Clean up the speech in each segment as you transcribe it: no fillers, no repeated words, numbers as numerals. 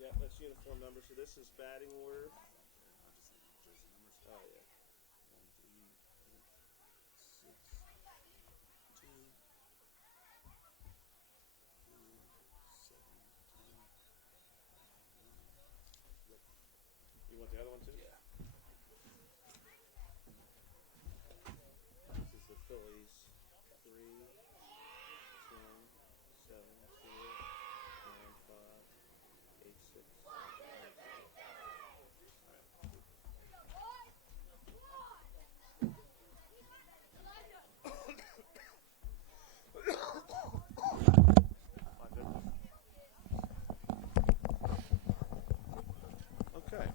Yeah, that's uniform number. So this is batting order. Oh, yeah. 1, 2, 3, 4, 5, 6, 7, 8, 9, 10, 11, 12. You want the other one too? Yeah. This is the Phillies. 3, 10, 7, 2, 9, 5, 8, 6. Okay.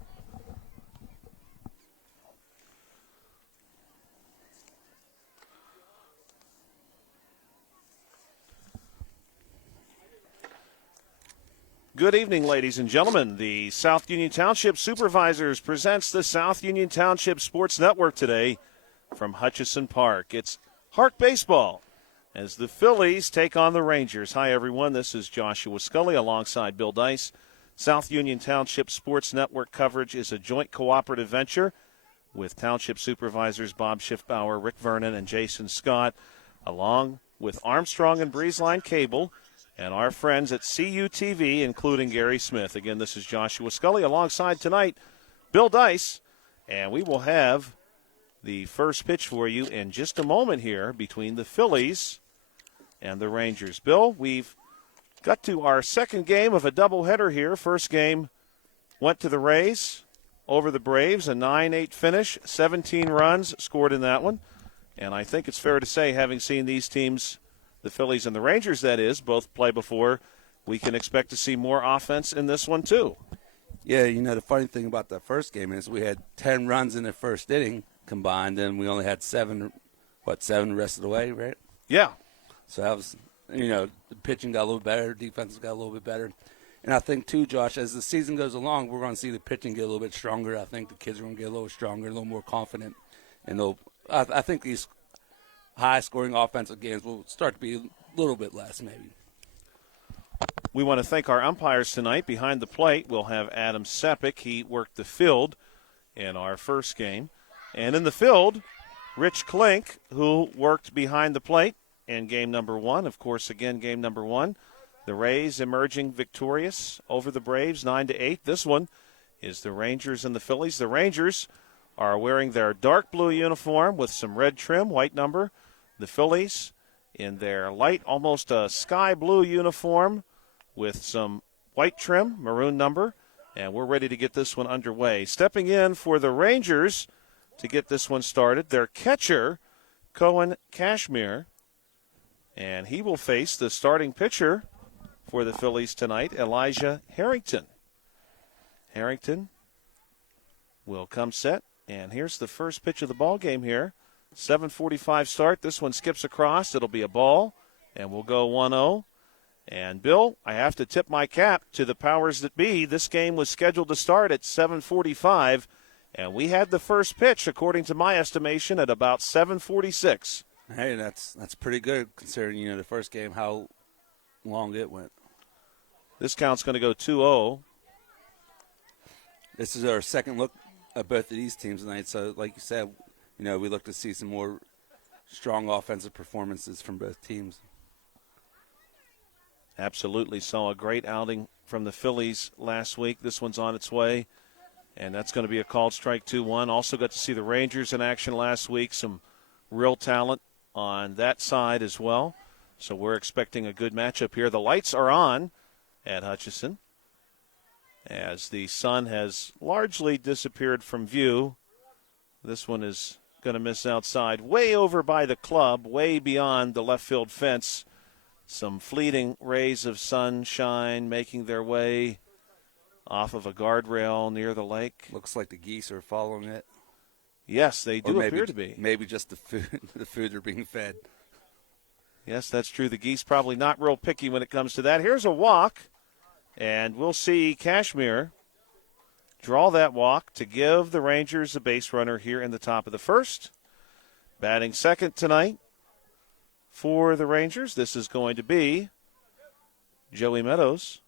Good evening, ladies and gentlemen. The South Union Township Supervisors presents the South Union Township Sports Network today from Hutchison Park. It's HARC baseball as the Phillies take on the Rangers. Hi, everyone. This is Joshua Scully alongside Bill Dice. South Union Township Sports Network coverage is a joint cooperative venture with Township Supervisors Bob Schiffbauer, Rick Vernon, and Jason Scott, along with Armstrong and Breezeline Cable, and our friends at CUTV, including Gary Smith. Again, this is Joshua Scully alongside tonight Bill Dice, and we will have the first pitch for you in just a moment here between the Phillies and the Rangers. Bill, we've got to our second game of a doubleheader here. First game went to the Rays over the Braves, a 9-8 finish, 17 runs scored in that one. And I think it's fair to say, having seen these teams, the Phillies and the Rangers, that is, both play before, we can expect to see more offense in this one too. Yeah, the funny thing about that first game is we had 10 runs in the first inning combined, and we only had 7 the rest of the way, right? Yeah. So that was, the pitching got a little better, defense got a little bit better. And I think, too, Josh, as the season goes along, we're going to see the pitching get a little bit stronger. I think the kids are going to get a little stronger, a little more confident. And I think these high-scoring offensive games will start to be a little bit less, maybe. We want to thank our umpires tonight. Behind the plate, we'll have Adam Sepik. He worked the field in our first game. And in the field, Rich Klink, who worked behind the plate in game number 1. Of course, again, game number 1. The Rays emerging victorious over the Braves, 9-8. This one is the Rangers and the Phillies. The Rangers are wearing their dark blue uniform with some red trim, white number. The Phillies in their light, almost a sky blue uniform with some white trim, maroon number. And we're ready to get this one underway. Stepping in for the Rangers to get this one started, their catcher, Cohen Cashmere. And he will face the starting pitcher for the Phillies tonight, Elijah Harrington. Harrington will come set. And here's the first pitch of the ball game here. 7:45 start. This one skips across. It'll be a ball, and we'll go 1-0. And, Bill, I have to tip my cap to the powers that be. This game was scheduled to start at 7:45, and we had the first pitch, according to my estimation, at about 7:46. Hey, that's pretty good considering, the first game, how long it went. This count's going to go 2-0. This is our second look at both of these teams tonight. So, like you said, we look to see some more strong offensive performances from both teams. Absolutely. Saw a great outing from the Phillies last week. This one's on its way, and that's going to be a called strike 2-1. Also got to see the Rangers in action last week. Some real talent on that side as well. So we're expecting a good matchup here. The lights are on at Hutchison as the sun has largely disappeared from view. This one is going to miss outside, way over by the club, way beyond the left field fence. Some fleeting rays of sunshine making their way off of a guardrail near the lake. Looks like the geese are following it. Yes, they do appear to be. Maybe just the food are being fed. Yes, that's true. The geese probably not real picky when it comes to that. Here's a walk, and we'll see Cashmere draw that walk to give the Rangers a base runner here in the top of the first. Batting second tonight for the Rangers, this is going to be Joey Meadows.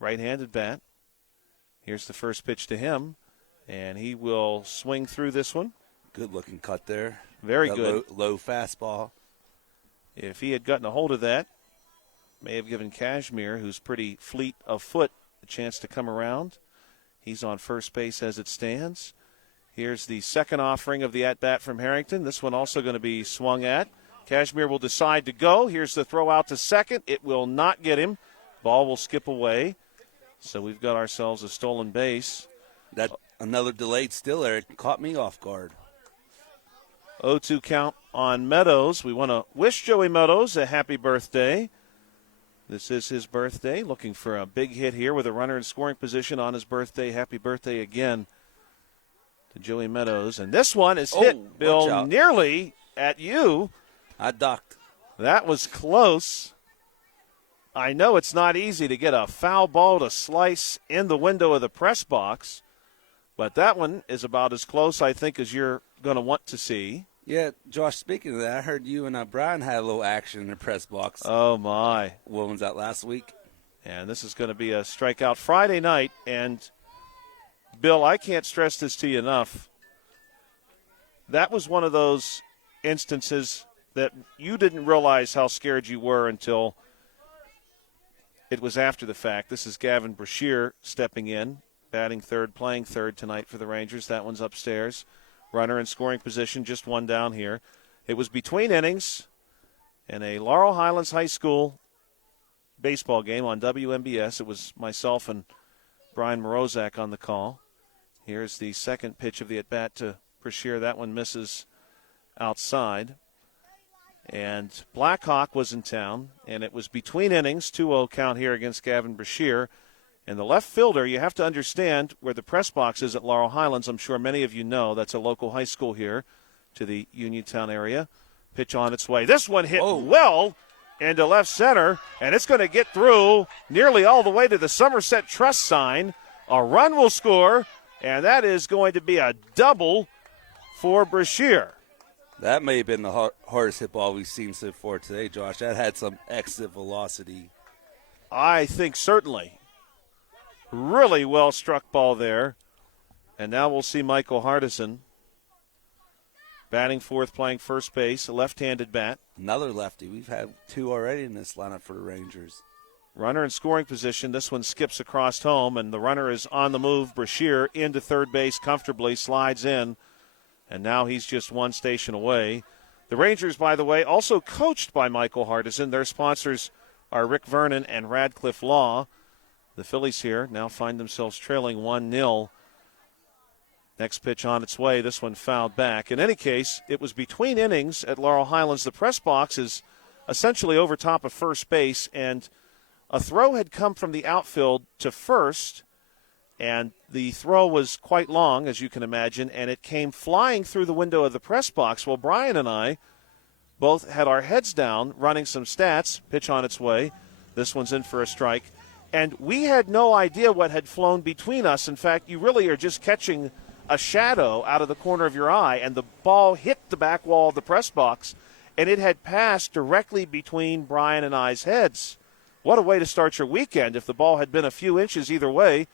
right-handed bat. Here's the first pitch to him, and he will swing through this one. Good-looking cut there. Very good. Low fastball. If he had gotten a hold of that, may have given Kashmir, who's pretty fleet of foot, a chance to come around. He's on first base as it stands. Here's the second offering of the at-bat from Harrington. This one also going to be swung at. Kashmir will decide to go. Here's the throw out to second. It will not get him. Ball will skip away. So we've got ourselves a stolen base. That another delayed still there. It caught me off guard. 0-2 count on Meadows. We want to wish Joey Meadows a happy birthday. This is his birthday. Looking for a big hit here with a runner in scoring position on his birthday. Happy birthday again to Joey Meadows. And this one is hit, Bill, nearly at you. I ducked. That was close. I know it's not easy to get a foul ball to slice in the window of the press box, but that one is about as close, I think, as you're going to want to see. Yeah, Josh, speaking of that, I heard you and Brian had a little action in the press box. Oh, my. What was that last week? And this is going to be a strikeout Friday night. And, Bill, I can't stress this to you enough. That was one of those instances that you didn't realize how scared you were until it was after the fact. This is Gavin Brashear stepping in, batting third, playing third tonight for the Rangers. That one's upstairs. Runner in scoring position, just one down here. It was between innings in a Laurel Highlands High School baseball game on WMBS. It was myself and Brian Morozak on the call. Here's the second pitch of the at-bat to Brashear. That one misses outside. And Blackhawk was in town, and it was between innings, 2-0 count here against Gavin Brashear. And the left fielder, you have to understand where the press box is at Laurel Highlands. I'm sure many of you know that's a local high school here to the Uniontown area. Pitch on its way. This one hit well into left center, and it's going to get through nearly all the way to the Somerset Trust sign. A run will score, and that is going to be a double for Brashear. That may have been the hardest hit ball we've seen so far today, Josh. That had some exit velocity. I think certainly. Really well struck ball there. And now we'll see Michael Hardison batting fourth, playing first base, a left-handed bat. Another lefty. We've had two already in this lineup for the Rangers. Runner in scoring position. This one skips across home, and the runner is on the move. Brashear into third base comfortably, slides in, and now he's just one station away. The Rangers, by the way, also coached by Michael Hardison. Their sponsors are Rick Vernon and Radcliffe Law. The Phillies here now find themselves trailing 1-0. Next pitch on its way. This one fouled back. In any case, it was between innings at Laurel Highlands. The press box is essentially over top of first base, and a throw had come from the outfield to first, and the throw was quite long, as you can imagine, and it came flying through the window of the press box. Well, Brian and I both had our heads down running some stats. Pitch on its way. This one's in for a strike. And we had no idea what had flown between us. In fact, you really are just catching a shadow out of the corner of your eye, and the ball hit the back wall of the press box, and it had passed directly between Brian and I's heads. What a way to start your weekend if the ball had been a few inches either way.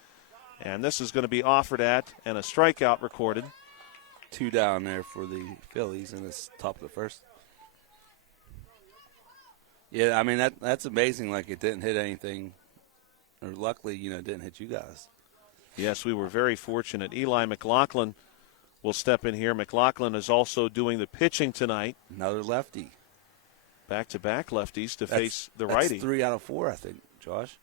And this is going to be offered at and a strikeout recorded. Two down there for the Phillies in this top of the first. Yeah, I mean, that's amazing. Like, it didn't hit anything. Or luckily, it didn't hit you guys. Yes, we were very fortunate. Eli McLaughlin will step in here. McLaughlin is also doing the pitching tonight. Another lefty. Back-to-back lefties to face the righty. That's 3 out of 4, I think, Josh.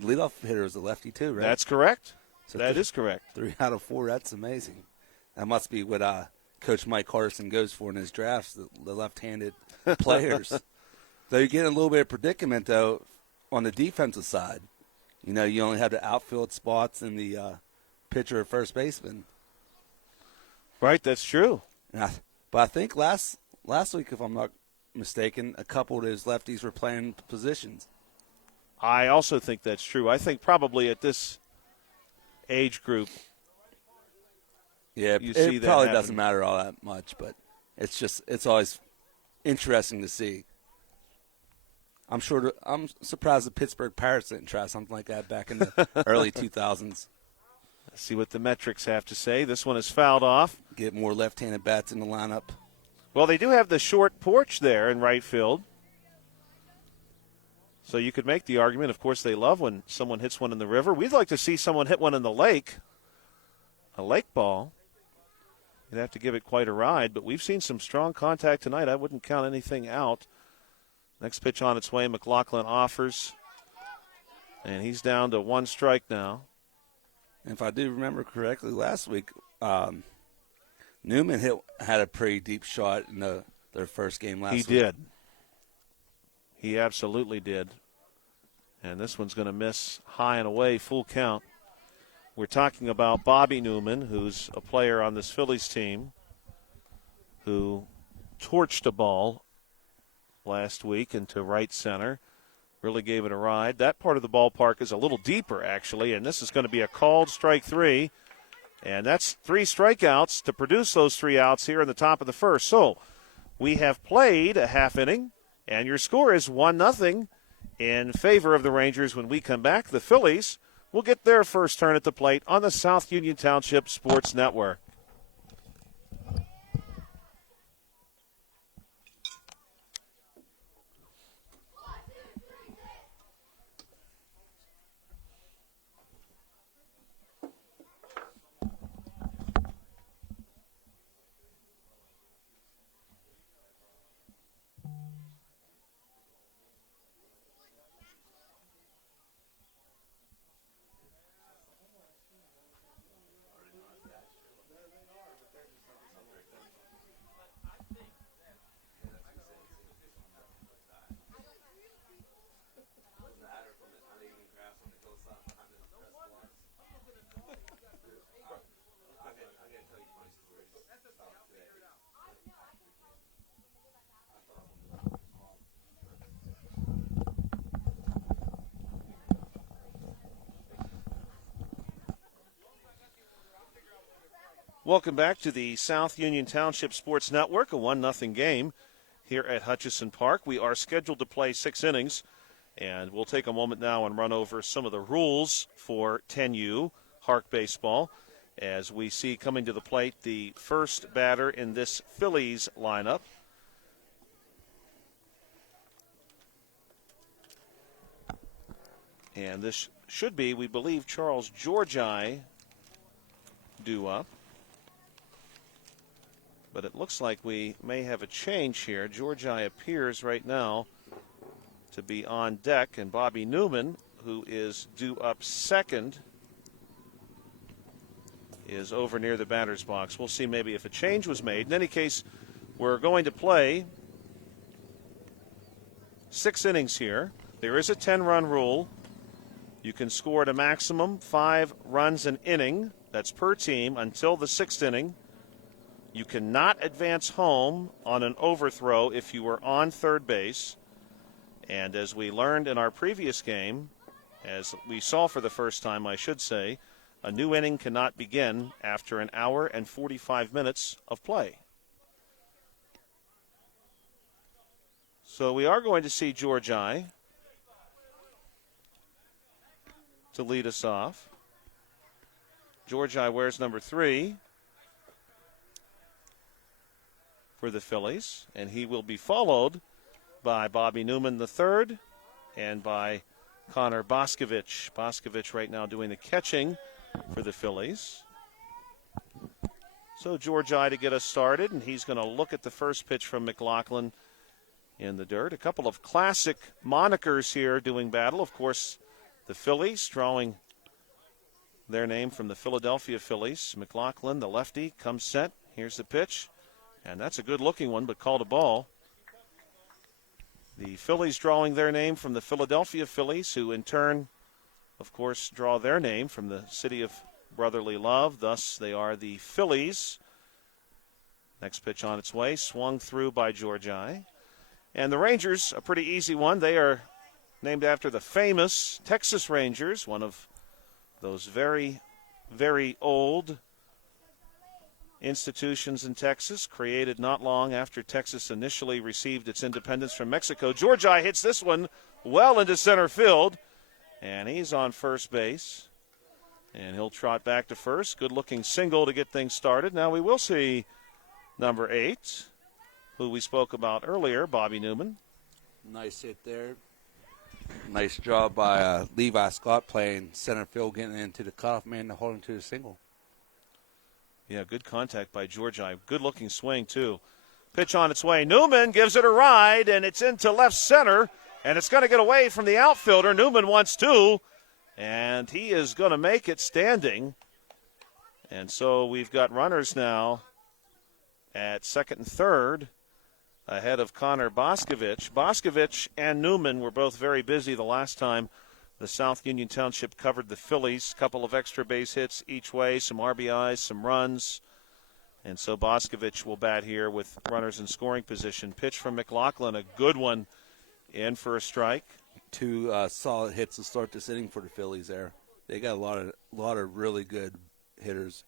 Leadoff hitter is a lefty too, right? That's correct. So that is correct. 3 out of 4, that's amazing. That must be what Coach Mike Hardison goes for in his drafts, the left-handed players. So you get in a little bit of predicament, though, on the defensive side. You only have the outfield spots and the pitcher or first baseman. Right, that's true. But I think last week, if I'm not mistaken, a couple of those lefties were playing positions. I also think that's true. I think probably at this age group, yeah, you see it that probably happen. Doesn't matter all that much, but it's always interesting to see. I'm surprised the Pittsburgh Pirates didn't try something like that back in the early 2000s. Let's see what the metrics have to say. This one is fouled off. Get more left-handed bats in the lineup. Well, they do have the short porch there in right field. So you could make the argument, of course, they love when someone hits one in the river. We'd like to see someone hit one in the lake. A lake ball. You'd have to give it quite a ride, but we've seen some strong contact tonight. I wouldn't count anything out. Next pitch on its way, McLaughlin offers. And he's down to one strike now. And if I do remember correctly, last week, Newman had a pretty deep shot in their first game last week. He did. He absolutely did. And this one's going to miss high and away, full count. We're talking about Bobby Newman, who's a player on this Phillies team, who torched a ball last week into right center. Really gave it a ride. That part of the ballpark is a little deeper, actually, and this is going to be a called strike three. And that's 3 strikeouts to produce those 3 outs here in the top of the first. So we have played a half inning, and your score is 1-0 in favor of the Rangers. When we come back, the Phillies will get their first turn at the plate on the South Union Township Sports Network. Welcome back to the South Union Township Sports Network, a 1-0 game here at Hutchison Park. We are scheduled to play 6 innings, and we'll take a moment now and run over some of the rules for 10U HARC baseball as we see coming to the plate the first batter in this Phillies lineup. And this should be, we believe, Charles Georgi due up. But it looks like we may have a change here. Georgi appears right now to be on deck, and Bobby Newman, who is due up second, is over near the batter's box. We'll see maybe if a change was made. In any case, we're going to play 6 innings here. There is a 10-run rule. You can score at a maximum 5 runs an inning. That's per team until the 6th inning. You cannot advance home on an overthrow if you were on third base. And as we learned in our previous game, as we saw for the first time, I should say, a new inning cannot begin after an hour and 45 minutes of play. So we are going to see Georgi to lead us off. Georgi wears number 3 for the Phillies, and he will be followed by Bobby Newman III and by Connor Boscovich. Boscovich right now doing the catching for the Phillies. So Georgi to get us started, and he's going to look at the first pitch from McLaughlin in the dirt. A couple of classic monikers here doing battle. Of course, the Phillies drawing their name from the Philadelphia Phillies. McLaughlin, the lefty, comes set. Here's the pitch. And that's a good-looking one, but called a ball. The Phillies drawing their name from the Philadelphia Phillies, who in turn, of course, draw their name from the city of brotherly love. Thus, they are the Phillies. Next pitch on its way, swung through by Georgi. And the Rangers, a pretty easy one. They are named after the famous Texas Rangers, one of those very, very old institutions in Texas, created not long after Texas initially received its independence from Mexico. Georgi hits this one well into center field, and he's on first base. And he'll trot back to first. Good-looking single to get things started. Now we will see number 8, who we spoke about earlier, Bobby Newman. Nice hit there. Nice job by Levi Scott playing center field, getting into the cutoff man to hold him to the single. Yeah, good contact by Georgi. Good-looking swing, too. Pitch on its way. Newman gives it a ride, and it's into left center, and it's going to get away from the outfielder. Newman wants 2, and he is going to make it standing. And so we've got runners now at second and third ahead of Connor Boscovich. Boscovich and Newman were both very busy the last time the South Union Township covered the Phillies. A couple of extra base hits each way, some RBIs, some runs. And so Boscovich will bat here with runners in scoring position. Pitch from McLaughlin, a good one, in for a strike. 2 solid hits to start this inning for the Phillies there. They got a lot of really good hitters.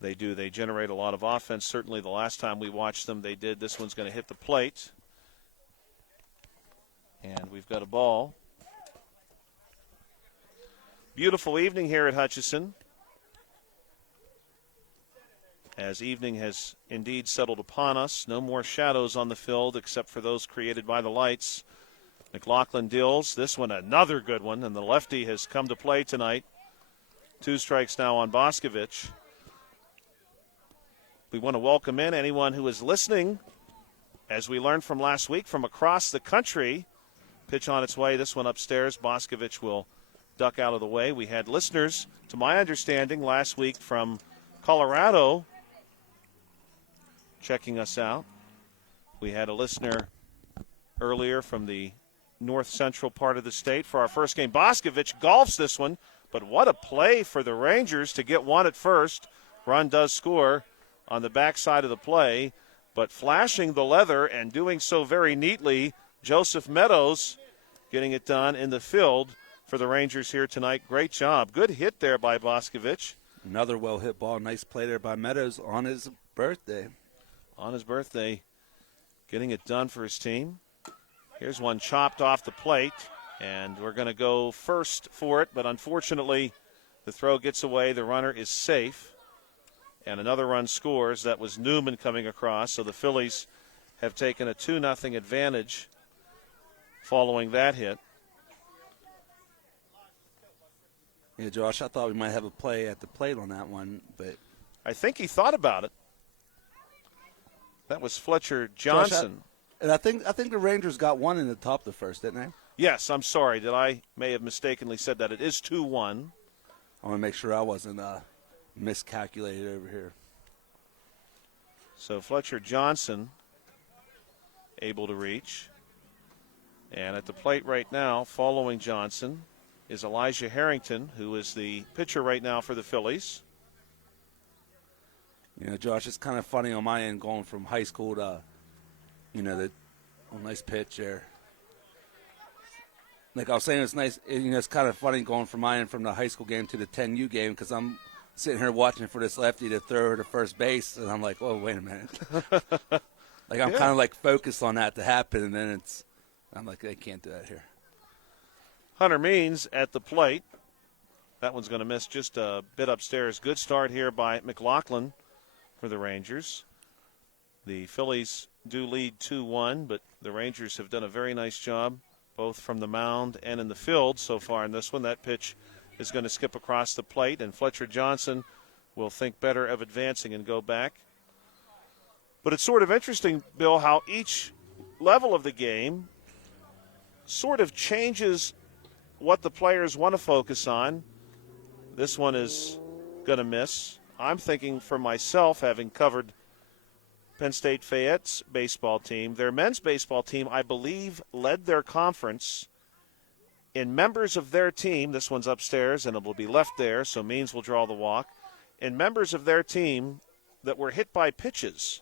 They do. They generate a lot of offense. Certainly the last time we watched them, they did. This one's going to hit the plate. And we've got a ball. Beautiful evening here at Hutchison, as evening has indeed settled upon us. No more shadows on the field except for those created by the lights. McLaughlin deals this one, another good one, and the lefty has come to play tonight. 2 strikes now on Boscovich. We want to welcome in anyone who is listening, as we learned from last week, from across the country. Pitch on its way, this one upstairs. Boscovich will duck out of the way. We had listeners, to my understanding, last week from Colorado checking us out. We had a listener earlier from the north central part of the state for our first game. Boscovich golfs this one, but what a play for the Rangers to get one at first. Run does score on the backside of the play, but flashing the leather and doing so very neatly, Joseph Meadows getting it done in the field for the Rangers here tonight. Great job. Good hit there by Boscovich. Another well-hit ball. Nice play there by Meadows on his birthday. On his birthday, getting it done for his team. Here's one chopped off the plate, and we're going to go first for it, but unfortunately the throw gets away. The runner is safe, and another run scores. That was Newman coming across, so the Phillies have taken a 2-0 advantage following that hit. Yeah, Josh, I thought we might have a play at the plate on that one, but I think he thought about it. That was Fletcher Johnson. Josh, I think the Rangers got one in the top of the first, didn't they? Yes, I'm sorry. I may have mistakenly said that. It is 2-1. I want to make sure I wasn't miscalculated over here. So Fletcher Johnson able to reach. And at the plate right now, following Johnson, is Elijah Harrington, who is the pitcher right now for the Phillies. You know, Josh, it's kind of funny on my end going from high school to, nice pitch there. Like I was saying, it's nice. It's kind of funny going from my end from the high school game to the 10U game because I'm sitting here watching for this lefty to throw her to first base, and I'm like, oh, wait a minute. I'm kind of focused on that to happen, and then I'm like, I can't do that here. Hunter Means at the plate. That one's going to miss just a bit upstairs. Good start here by McLaughlin for the Rangers. The Phillies do lead 2-1, but the Rangers have done a very nice job, both from the mound and in the field so far in this one. That pitch is going to skip across the plate, and Fletcher Johnson will think better of advancing and go back. But it's sort of interesting, Bill, how each level of the game sort of changes what the players want to focus on. This one is going to miss. I'm thinking for myself, having covered Penn State Fayette's baseball team, their men's baseball team, I believe, led their conference in members of their team. This one's upstairs, and it will be left there, so Means will draw the walk. In members of their team that were hit by pitches.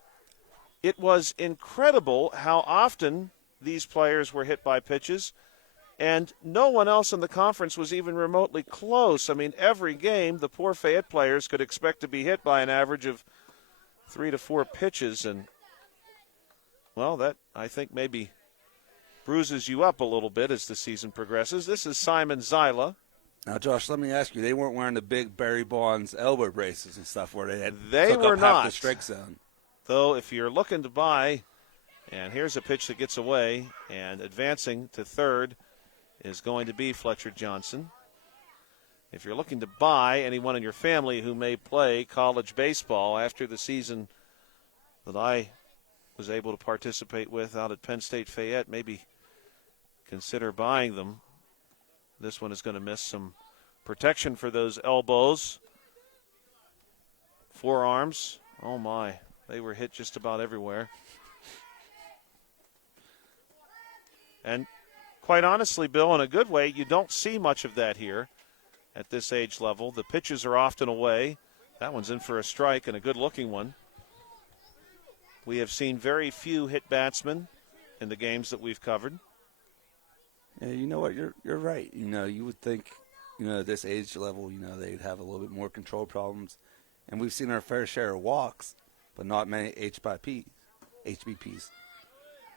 It was incredible how often these players were hit by pitches, and no one else in the conference was even remotely close. I mean, every game, the poor Fayette players could expect to be hit by an average of 3 to 4 pitches, and, well, that I think maybe bruises you up a little bit as the season progresses. This is Simon Zyla. Now, Josh, let me ask you, they weren't wearing the big Barry Bonds elbow braces and stuff where they took were up not. half the strike zone. Though, if you're looking to buy, and here's a pitch that gets away, and advancing to third is going to be Fletcher Johnson. If you're looking to buy anyone in your family who may play college baseball after the season that I was able to participate with out at Penn State Fayette, maybe consider buying them. This one is going to miss. Some protection for those elbows. Forearms. Oh, my. They were hit just about everywhere. And quite honestly, Bill, in a good way, you don't see much of that here at this age level. The pitches are often away. That one's in for a strike, and a good-looking one. We have seen very few hit batsmen in the games that we've covered. Yeah, you know what? You're right. You know, you would think, you know, at this age level, you know, they'd have a little bit more control problems. And we've seen our fair share of walks, but not many HBPs.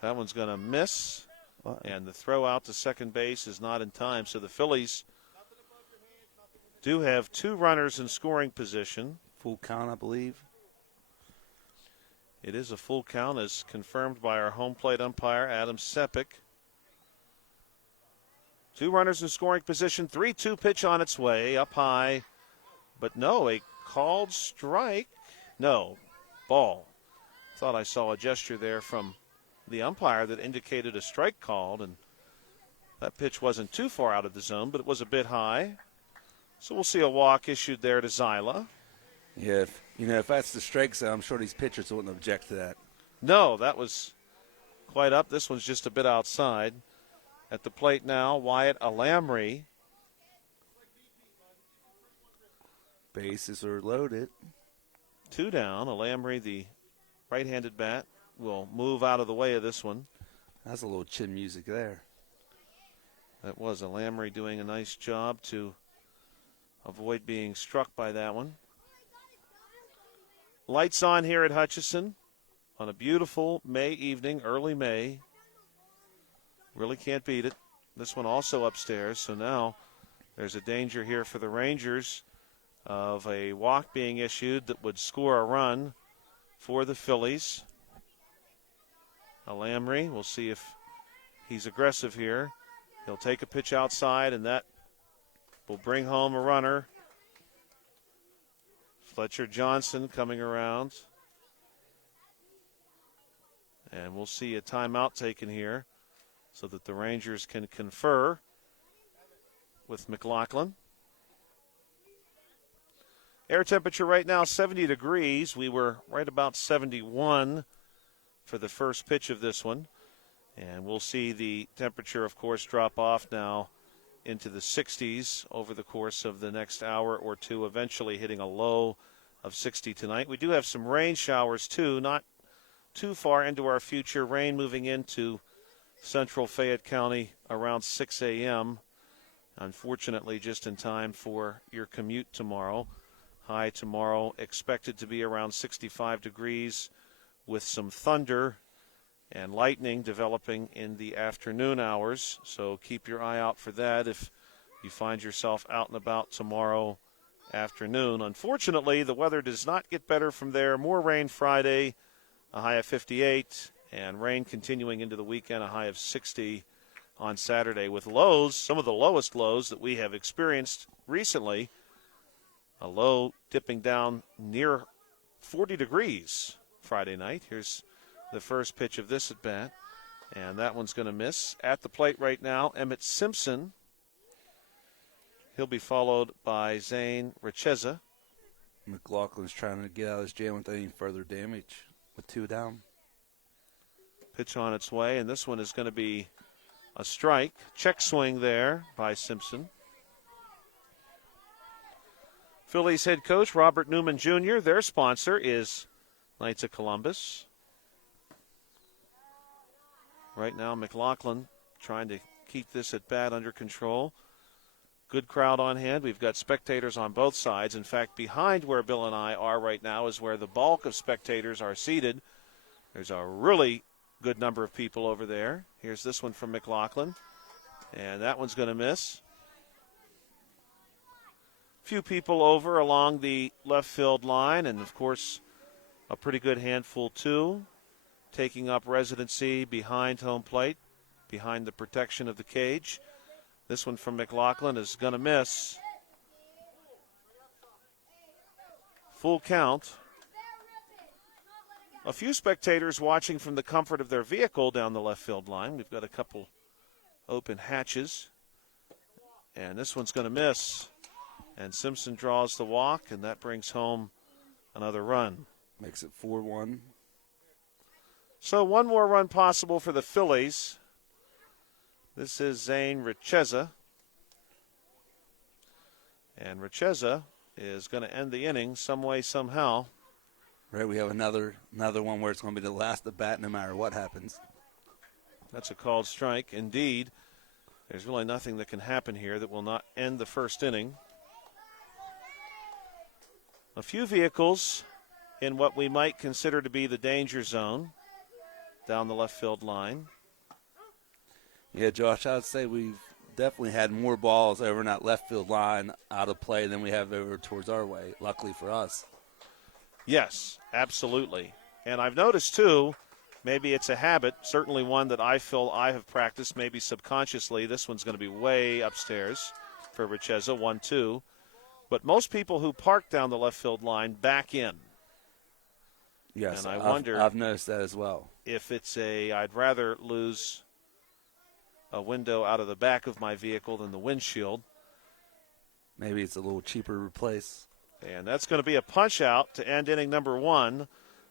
That one's going to miss, and the throw out to second base is not in time. So the Phillies do have 2 runners in scoring position. Full count, I believe. It is a full count, as confirmed by our home plate umpire, Adam Sepik. 2 runners in scoring position, 3-2 pitch on its way, up high. But no, a called strike. No, ball. Thought I saw a gesture there from the umpire that indicated a strike called, and that pitch wasn't too far out of the zone, but it was a bit high. So we'll see a walk issued there to Zyla. Yeah, if that's the strike zone, I'm sure these pitchers wouldn't object to that. No, that was quite up. This one's just a bit outside. At the plate now, Wyatt Alamry. Bases are loaded. 2 down. Alamry, the right-handed bat, will move out of the way of this one. That's a little chin music there. That was Alamry doing a nice job to avoid being struck by that one. Lights on here at Hutchison on a beautiful May evening, early May. Really can't beat it. This one also upstairs, so now there's a danger here for the Rangers of a walk being issued that would score a run for the Phillies. Alamry, we'll see if he's aggressive here. He'll take a pitch outside, and that will bring home a runner. Fletcher Johnson coming around. And we'll see a timeout taken here so that the Rangers can confer with McLaughlin. Air temperature right now 70 degrees. We were right about 71 for the first pitch of this one. And we'll see the temperature, of course, drop off now into the 60s over the course of the next hour or two, eventually hitting a low of 60 tonight. We do have some rain showers, too, not too far into our future. Rain moving into central Fayette County around 6 a.m. Unfortunately, just in time for your commute tomorrow. High tomorrow expected to be around 65 degrees with some thunder and lightning developing in the afternoon hours. So keep your eye out for that if you find yourself out and about tomorrow afternoon. Unfortunately, the weather does not get better from there. More rain Friday, a high of 58, and rain continuing into the weekend, a high of 60 on Saturday, with lows, some of the lowest lows that we have experienced recently. A low dipping down near 40 degrees Friday night. Here's the first pitch of this at bat, and that one's going to miss. At the plate right now, Emmett Simpson. He'll be followed by Zane Richeza. McLaughlin's trying to get out of his jam without any further damage with 2 down. Pitch on its way, and this one is going to be a strike. Check swing there by Simpson. Phillies head coach Robert Newman Jr., their sponsor is Knights of Columbus. Right now, McLaughlin trying to keep this at bat under control. Good crowd on hand. We've got spectators on both sides. In fact, behind where Bill and I are right now is where the bulk of spectators are seated. There's a really good number of people over there. Here's this one from McLaughlin, and that one's going to miss. Few people over along the left field line, and of course a pretty good handful too, taking up residency behind home plate, behind the protection of the cage. This one from McLaughlin is going to miss. Full count. A few spectators watching from the comfort of their vehicle down the left field line. We've got a couple open hatches. And this one's going to miss. And Simpson draws the walk, and that brings home another run. Makes it 4-1. So one more run possible for the Phillies. This is Zane Richeza. And Richeza is going to end the inning some way, somehow. Right, we have another one where it's going to be the last at bat no matter what happens. That's a called strike. Indeed, there's really nothing that can happen here that will not end the first inning. A few vehicles in what we might consider to be the danger zone down the left field line. Yeah, Josh, I would say we've definitely had more balls over in that left field line out of play than we have over towards our way, luckily for us. Yes, absolutely. And I've noticed, too, maybe it's a habit, certainly one that I feel I have practiced, maybe subconsciously. This one's going to be way upstairs for Richeza, 1-2. But most people who park down the left field line back in. Yes, and I wonder I've noticed that as well. If it's I'd rather lose a window out of the back of my vehicle than the windshield. Maybe it's a little cheaper to replace. And that's going to be a punch out to end inning number 1.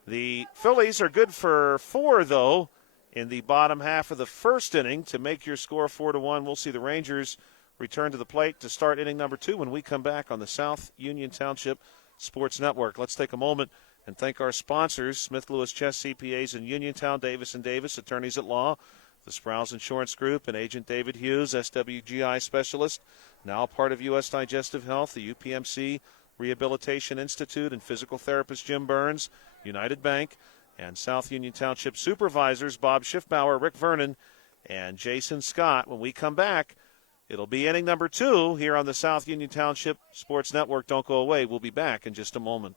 The Phillies are good for 4, though, in the bottom half of the first inning to make your score 4-1. We'll see the Rangers return to the plate to start inning number 2 when we come back on the South Union Township Sports Network. Let's take a moment and thank our sponsors, Smith Lewis Chess CPAs in Uniontown, Davis & Davis, attorneys at law, the Sprouse Insurance Group, and Agent David Hughes, SWGI Specialist, now part of U.S. Digestive Health, the UPMC Rehabilitation Institute, and physical therapist Jim Burns, United Bank, and South Union Township supervisors Bob Schiffbauer, Rick Vernon, and Jason Scott. When we come back, it'll be inning number 2 here on the South Union Township Sports Network. Don't go away. We'll be back in just a moment.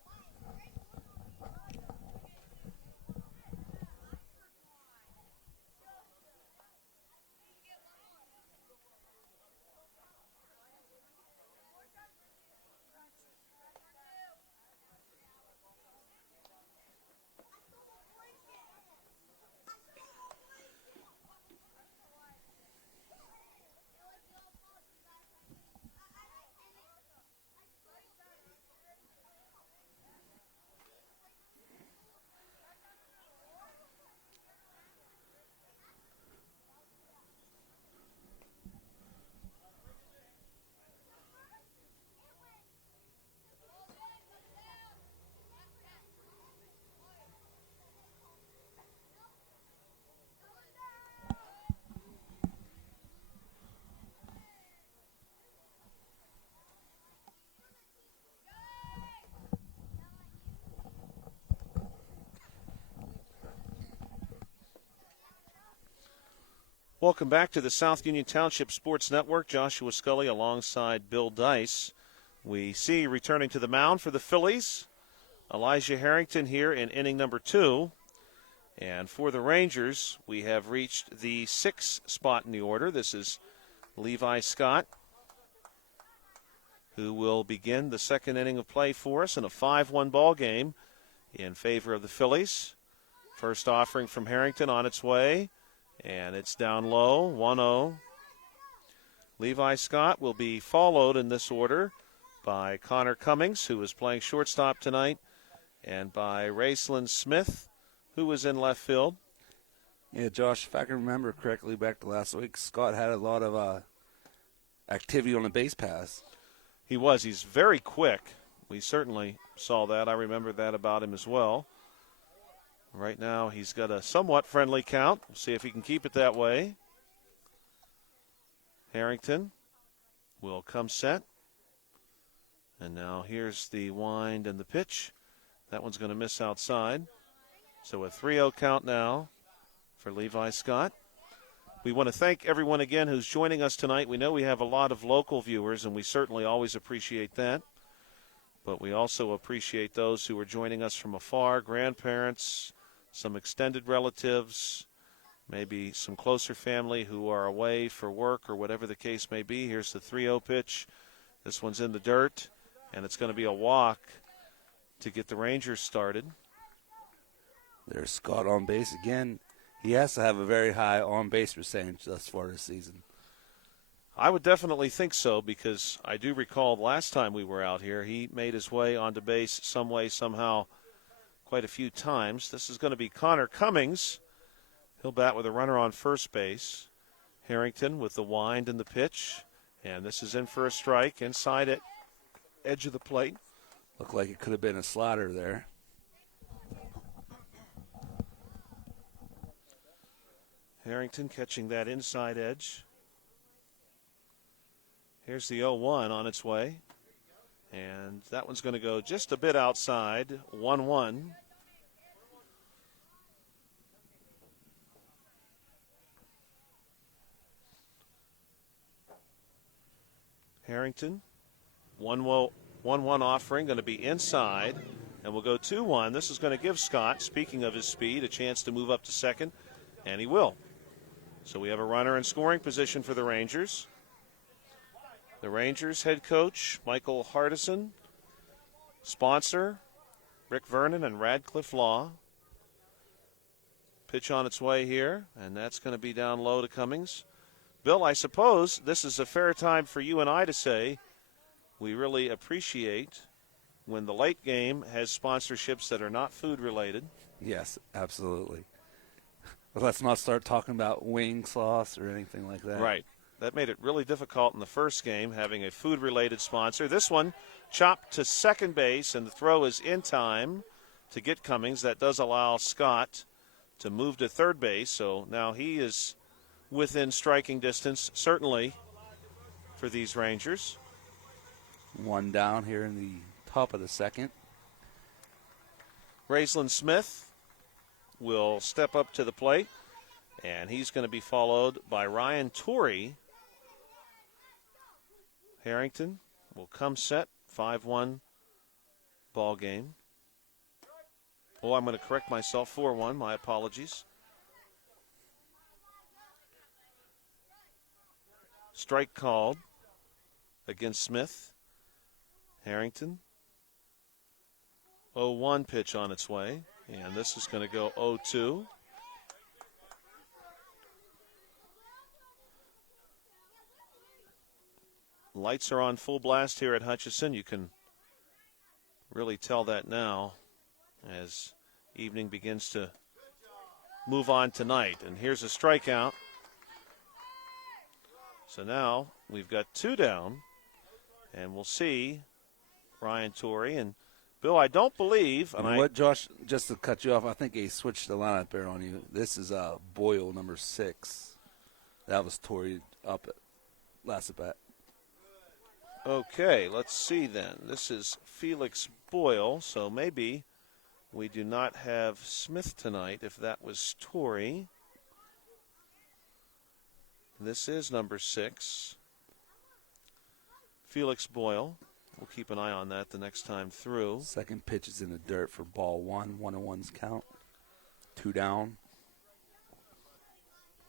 Welcome back to the South Union Township Sports Network. Joshua Scully alongside Bill Dice. We see returning to the mound for the Phillies, Elijah Harrington here in inning number 2. And for the Rangers, we have reached the 6th spot in the order. This is Levi Scott, who will begin the second inning of play for us in a 5-1 ball game in favor of the Phillies. First offering from Harrington on its way. And it's down low, 1-0. Levi Scott will be followed in this order by Connor Cummings, who is playing shortstop tonight, and by Raceland Smith, who was in left field. Yeah, Josh, if I can remember correctly back to last week, Scott had a lot of activity on the base pass. He was. He's very quick. We certainly saw that. I remember that about him as well. Right now, he's got a somewhat friendly count. We'll see if he can keep it that way. Harrington will come set. And now here's the wind and the pitch. That one's going to miss outside. So a 3-0 count now for Levi Scott. We want to thank everyone again who's joining us tonight. We know we have a lot of local viewers, and we certainly always appreciate that. But we also appreciate those who are joining us from afar, grandparents, some extended relatives, maybe some closer family who are away for work or whatever the case may be. Here's the 3-0 pitch. This one's in the dirt, and it's going to be a walk to get the Rangers started. There's Scott on base again. He has to have a very high on-base percentage thus far this season. I would definitely think so, because I do recall last time we were out here, he made his way onto base some way, somehow, quite a few times. This is going to be Connor Cummings. He'll bat with a runner on first base. Harrington with the wind and the pitch. And this is in for a strike inside it, edge of the plate. Looked like it could have been a slider there. Harrington catching that inside edge. Here's the 0-1 on its way. And that one's going to go just a bit outside, 1-1. Harrington, 1-1 offering, going to be inside, and we'll go 2-1. This is going to give Scott, speaking of his speed, a chance to move up to second, and he will. So we have a runner in scoring position for the Rangers. The Rangers head coach, Michael Hardison. Sponsor, Rick Vernon and Radcliffe Law. Pitch on its way here, and that's going to be down low to Cummings. Bill, I suppose this is a fair time for you and I to say we really appreciate when the late game has sponsorships that are not food related. Yes, absolutely. But let's not start talking about wing sauce or anything like that. Right. That made it really difficult in the first game, having a food-related sponsor. This one chopped to second base, and the throw is in time to get Cummings. That does allow Scott to move to third base, so now he is within striking distance, certainly, for these Rangers. One down here in the top of the second. Raistlin Smith will step up to the plate, and he's going to be followed by Ryan Torrey. Harrington will come set, 5-1 ball game. Oh, I'm going to correct myself, 4-1, my apologies. Strike called against Smith. Harrington. 0-1 pitch on its way, and this is going to go 0-2. Lights are on full blast here at Hutchison. You can really tell that now as evening begins to move on tonight. And here's a strikeout. So now we've got two down, and we'll see Ryan Torrey. And, Bill, I don't believe. You know what, Josh, just to cut you off, I think he switched the lineup there on you. This is Boyle, number 6. That was Torrey up at last at bat. Okay, let's see then. This is Felix Boyle, so maybe we do not have Smith tonight if that was Torrey. This is number 6. Felix Boyle. We'll keep an eye on that the next time through. Second pitch is in the dirt for ball 1. 1-1's count. 2 down.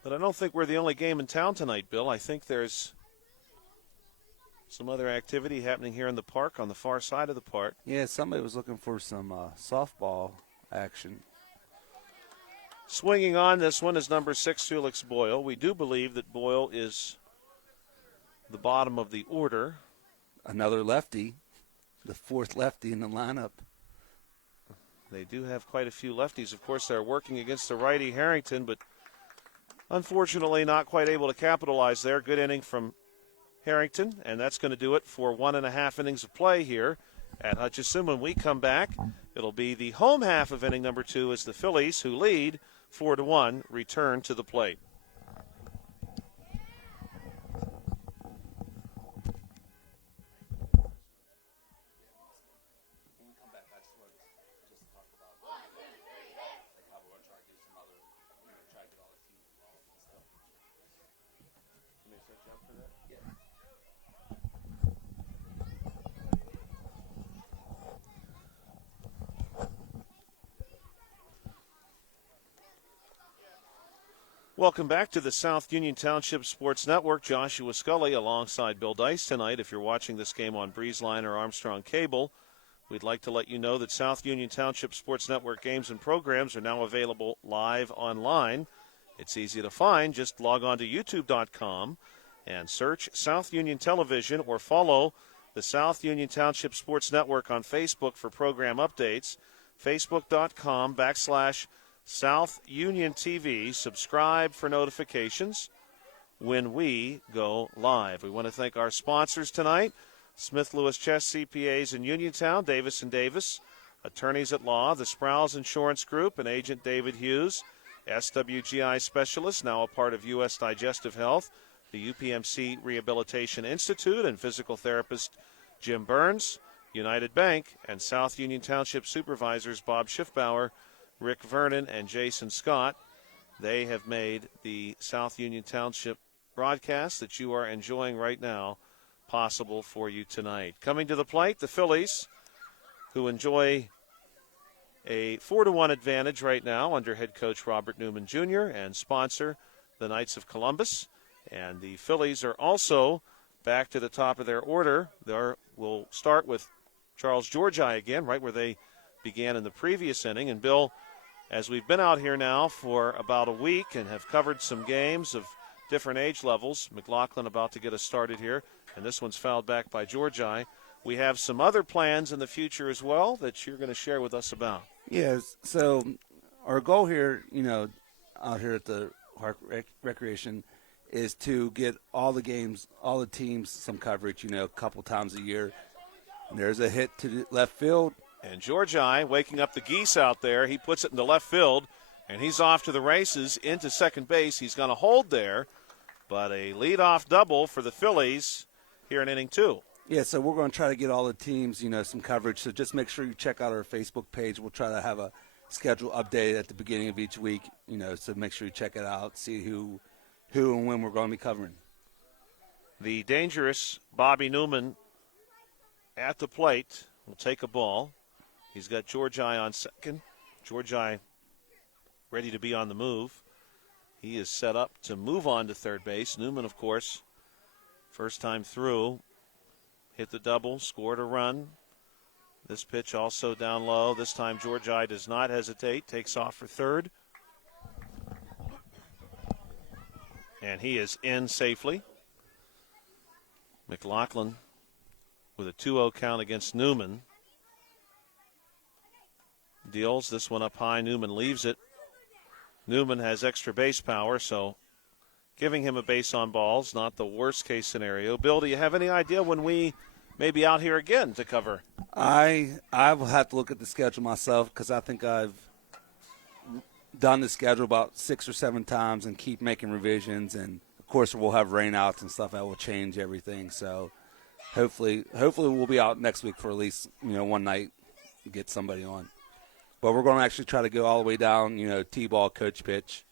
But I don't think we're the only game in town tonight, Bill. I think there's some other activity happening here in the park on the far side of the park. Yeah, somebody was looking for some softball action. Swinging on this one is number 6, Felix Boyle. We do believe that Boyle is the bottom of the order. Another lefty, the 4th lefty in the lineup. They do have quite a few lefties. Of course, they're working against the righty Harrington, but unfortunately not quite able to capitalize there. Good inning from Harrington, and that's going to do it for 1.5 innings of play here at Hutchison. When we come back, it'll be the home half of inning number 2 as the Phillies, who lead 4-1, return to the plate. Welcome back to the South Union Township Sports Network. Joshua Scully alongside Bill Dice tonight. If you're watching this game on Breezeline or Armstrong Cable, we'd like to let you know that South Union Township Sports Network games and programs are now available live online. It's easy to find. Just log on to youtube.com and search South Union Television or follow the South Union Township Sports Network on Facebook for program updates. Facebook.com/South Union TV. Subscribe for notifications when we go live. We want to thank our sponsors tonight: Smith Lewis Chess CPAs in Uniontown, Davis and Davis, attorneys at law, the Sprouse Insurance Group, and agent David Hughes, SWGI Specialist, now a part of U.S. Digestive Health, the UPMC Rehabilitation Institute, and physical therapist Jim Burns, United Bank, and South Union Township supervisors Bob Schiffbauer, Rick Vernon, and Jason Scott. They have made the South Union Township broadcast that you are enjoying right now possible for you tonight. Coming to the plate, the Phillies, who enjoy a 4-1 advantage right now under head coach Robert Newman Jr. and sponsor the Knights of Columbus. And the Phillies are also back to the top of their order. We'll start with Charles Georgi again, right where they began in the previous inning. And Bill, as we've been out here now for about a week and have covered some games of different age levels, McLaughlin about to get us started here, and this one's fouled back by Georgi. We have some other plans in the future as well that you're going to share with us about. Yes, so our goal here, out here at the HARC Recreation is to get all the games, all the teams some coverage, a couple times a year. And there's a hit to the left field. And Georgi waking up the geese out there. He puts it into left field, and he's off to the races into second base. He's going to hold there, but a leadoff double for the Phillies here in inning 2. Yeah, so we're going to try to get all the teams, some coverage. So just make sure you check out our Facebook page. We'll try to have a schedule update at the beginning of each week, so make sure you check it out, see who and when we're going to be covering. The dangerous Bobby Newman at the plate will take a ball. He's got Georgi on second. Georgi ready to be on the move. He is set up to move on to third base. Newman, of course, first time through, hit the double, scored a run. This pitch also down low. This time Georgi does not hesitate, takes off for third. And he is in safely. McLaughlin with a 2-0 count against Newman. Deals this one up high. Newman leaves it. Newman has extra base power, so giving him a base on balls, not the worst case scenario. Bill, do you have any idea when we may be out here again to cover? I will have to look at the schedule myself because I think I've done the schedule about 6 or 7 times and keep making revisions. And, of course, we'll have rainouts and stuff that will change everything. So hopefully we'll be out next week for at least, one night and get somebody on. But we're going to actually try to go all the way down, T-ball, coach pitch.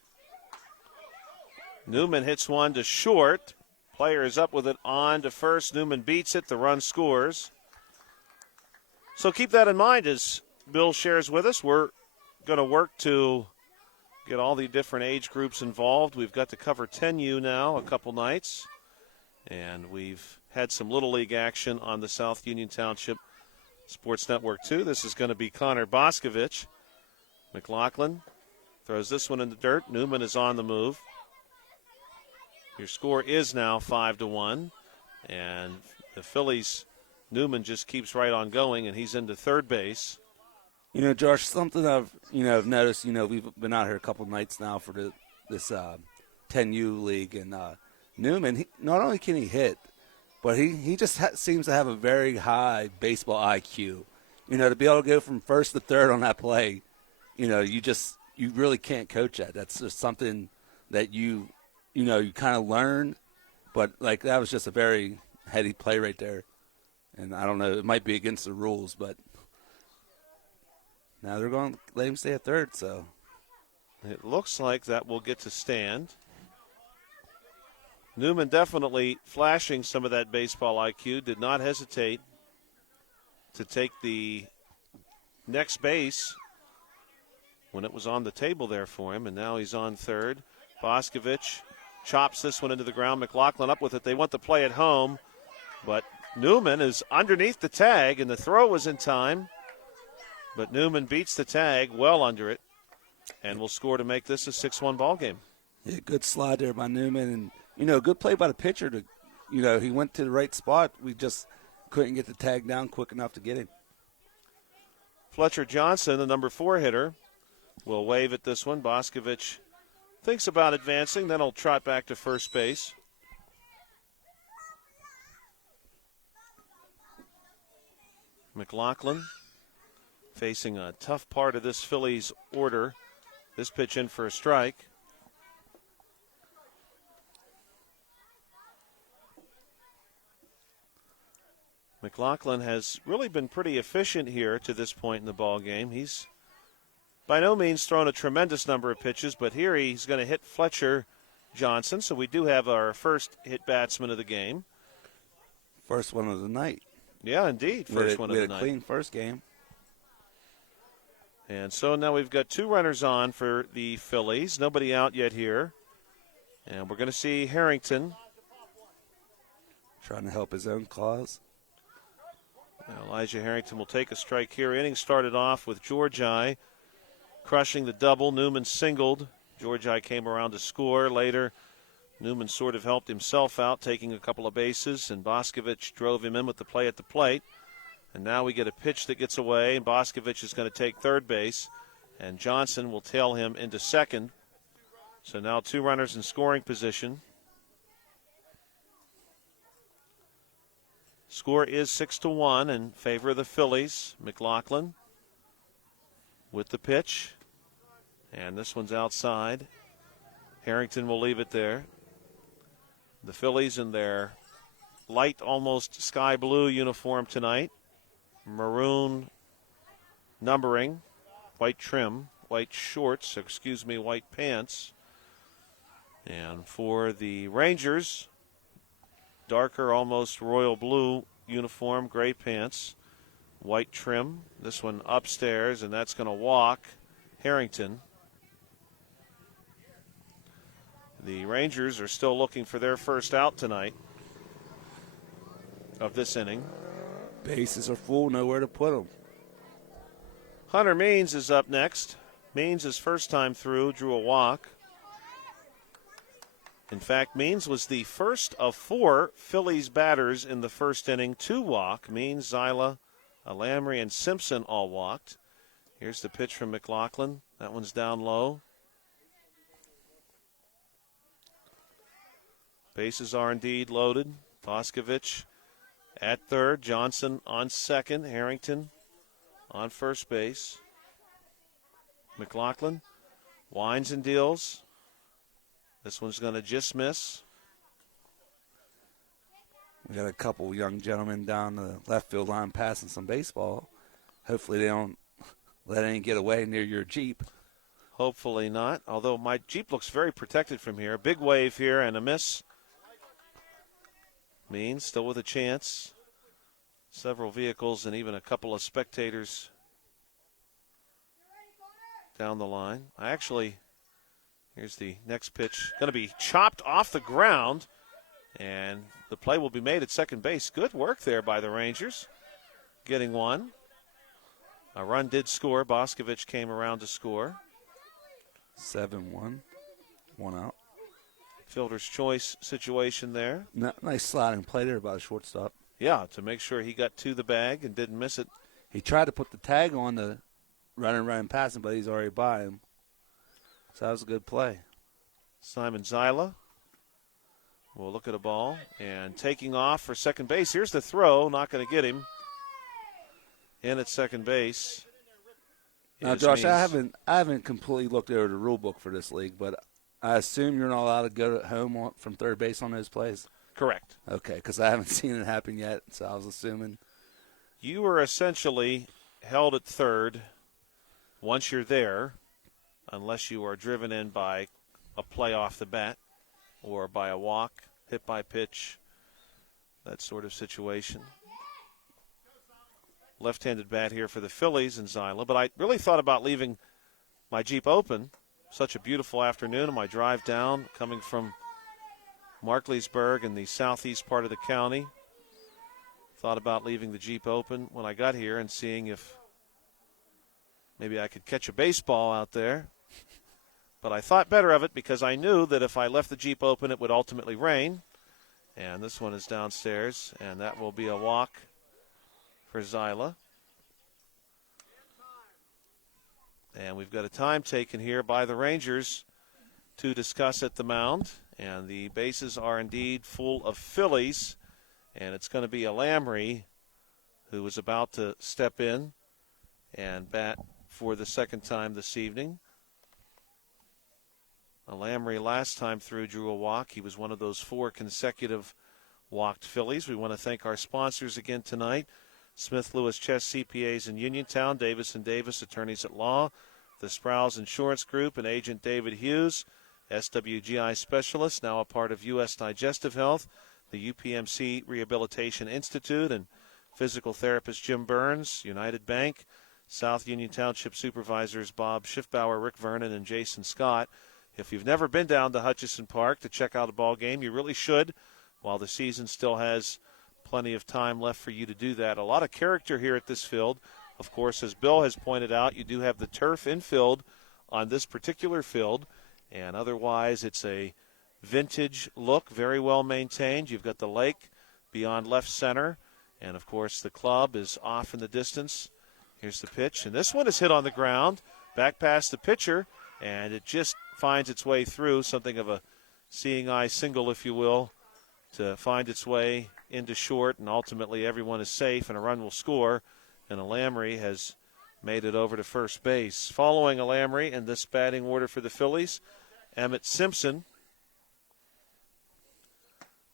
Newman hits one to short. Player is up with it on to first. Newman beats it. The run scores. So keep that in mind as Bill shares with us. We're going to work to get all the different age groups involved. We've got to cover 10U now a couple nights. And we've had some Little League action on the South Union Township Sports Network, too. This is going to be Connor Boscovich. McLaughlin throws this one in the dirt. Newman is on the move. Your score is now 5-1. And the Phillies, Newman just keeps right on going, and he's into third base. Josh, something I've noticed. We've been out here a couple nights now for this 10U league, and Newman. Not only can he hit, but he just seems to have a very high baseball IQ. To be able to go from first to third on that play, you really can't coach that. That's just something that you kind of learn. But like that was just a very heady play right there, and I don't know. It might be against the rules, but. Now they're going to let him stay at third, so. It looks like that will get to stand. Newman definitely flashing some of that baseball IQ, did not hesitate to take the next base when it was on the table there for him, and now he's on third. Boscovich chops this one into the ground. McLaughlin up with it. They want the play at home, but Newman is underneath the tag, and the throw was in time. But Newman beats the tag well under it and will score to make this a 6-1 ball game. Yeah, good slide there by Newman, and, good play by the pitcher. He went to the right spot. We just couldn't get the tag down quick enough to get him. Fletcher Johnson, the number 4 hitter, will wave at this one. Boscovich thinks about advancing, then he'll trot back to first base. McLaughlin facing a tough part of this Phillies order. This pitch in for a strike. McLaughlin has really been pretty efficient here to this point in the ball game. He's by no means thrown a tremendous number of pitches, but here he's going to hit Fletcher Johnson. So we do have our first hit batsman of the game. First one of the night. Yeah, indeed. First one of the night. We had a clean first game. And so now we've got 2 runners on for the Phillies. Nobody out yet here. And we're going to see Harrington trying to help his own cause. Elijah Harrington will take a strike here. Inning started off with Georgi crushing the double. Newman singled. Georgi came around to score. Later, Newman sort of helped himself out, taking a couple of bases, and Boscovich drove him in with the play at the plate. And now we get a pitch that gets away, and Boscovich is going to take third base, and Johnson will tail him into second. So now 2 runners in scoring position. Score is 6-1 in favor of the Phillies. McLaughlin with the pitch. And this one's outside. Harrington will leave it there. The Phillies in their light, almost sky blue uniform tonight. Maroon numbering, white trim, white shorts, white pants. And for the Rangers, darker, almost royal blue uniform, gray pants, white trim. This one upstairs, and that's going to walk Harrington. The Rangers are still looking for their first out tonight of this inning. Bases are full, nowhere to put them. Hunter Means is up next. Means, his first time through, drew a walk. In fact, Means was the first of 4 Phillies batters in the first inning to walk. Means, Zyla, Lamry, and Simpson all walked. Here's the pitch from McLaughlin. That one's down low. Bases are indeed loaded. Boscovich at third. Johnson on second. Harrington on first base. McLaughlin winds and deals. This one's going to just miss. We got a couple young gentlemen down the left field line passing some baseball. Hopefully they don't let any get away near your Jeep. Hopefully not, although my Jeep looks very protected from here. Big wave here and a miss. Means still with a chance. Several vehicles and even a couple of spectators down the line. Here's the next pitch. Going to be chopped off the ground, and the play will be made at second base. Good work there by the Rangers, getting one. A run did score. Boscovich came around to score. 7-1, 1 out. Fielder's choice situation there. Nice sliding play there by the shortstop. Yeah, to make sure he got to the bag and didn't miss it. He tried to put the tag on the running passing, but he's already by him. So that was a good play. Simon Zyla will look at a ball and taking off for second base. Here's the throw. Not going to get him. In at second base. Now, Josh, I haven't completely looked over the rule book for this league, but I assume you're not allowed to go home from third base on those plays? Correct. Okay, because I haven't seen it happen yet, so I was assuming. You were essentially held at third once you're there, unless you are driven in by a play off the bat or by a walk hit by pitch, that sort of situation. Left-handed bat here for the Phillies in Zyla, but I really thought about leaving my Jeep open. Such a beautiful afternoon on my drive down, coming from Markleysburg in the southeast part of the county. Thought about leaving the Jeep open when I got here and seeing if maybe I could catch a baseball out there. But I thought better of it because I knew that if I left the Jeep open, it would ultimately rain. And this one is downstairs, and that will be a walk for Zyla. And we've got a time taken here by the Rangers to discuss at the mound. And the bases are indeed full of Phillies. And it's going to be a Lamry who is about to step in and bat for the second time this evening. Lamry last time through drew a walk. He was one of those 4 consecutive walked Phillies. We want to thank our sponsors again tonight. Smith Lewis Chess CPAs in Uniontown, Davis & Davis Attorneys at Law, the Sprouse Insurance Group and Agent David Hughes, SWGI Specialist, now a part of U.S. Digestive Health, the UPMC Rehabilitation Institute, and physical therapist Jim Burns, United Bank, South Union Township Supervisors Bob Schiffbauer, Rick Vernon, and Jason Scott. If you've never been down to Hutchison Park to check out a ball game, you really should, while the season still has plenty of time left for you to do that. A lot of character here at this field. Of course, as Bill has pointed out, you do have the turf infield on this particular field, and otherwise it's a vintage look, very well maintained. You've got the lake beyond left center, and of course the club is off in the distance. Here's the pitch, and this one is hit on the ground, back past the pitcher, and it just finds its way through, something of a seeing eye single, if you will, to find its way into short, and ultimately everyone is safe and a run will score, and a Lamry has made it over to first base. Following a Lamry in this batting order for the Phillies, Emmett Simpson.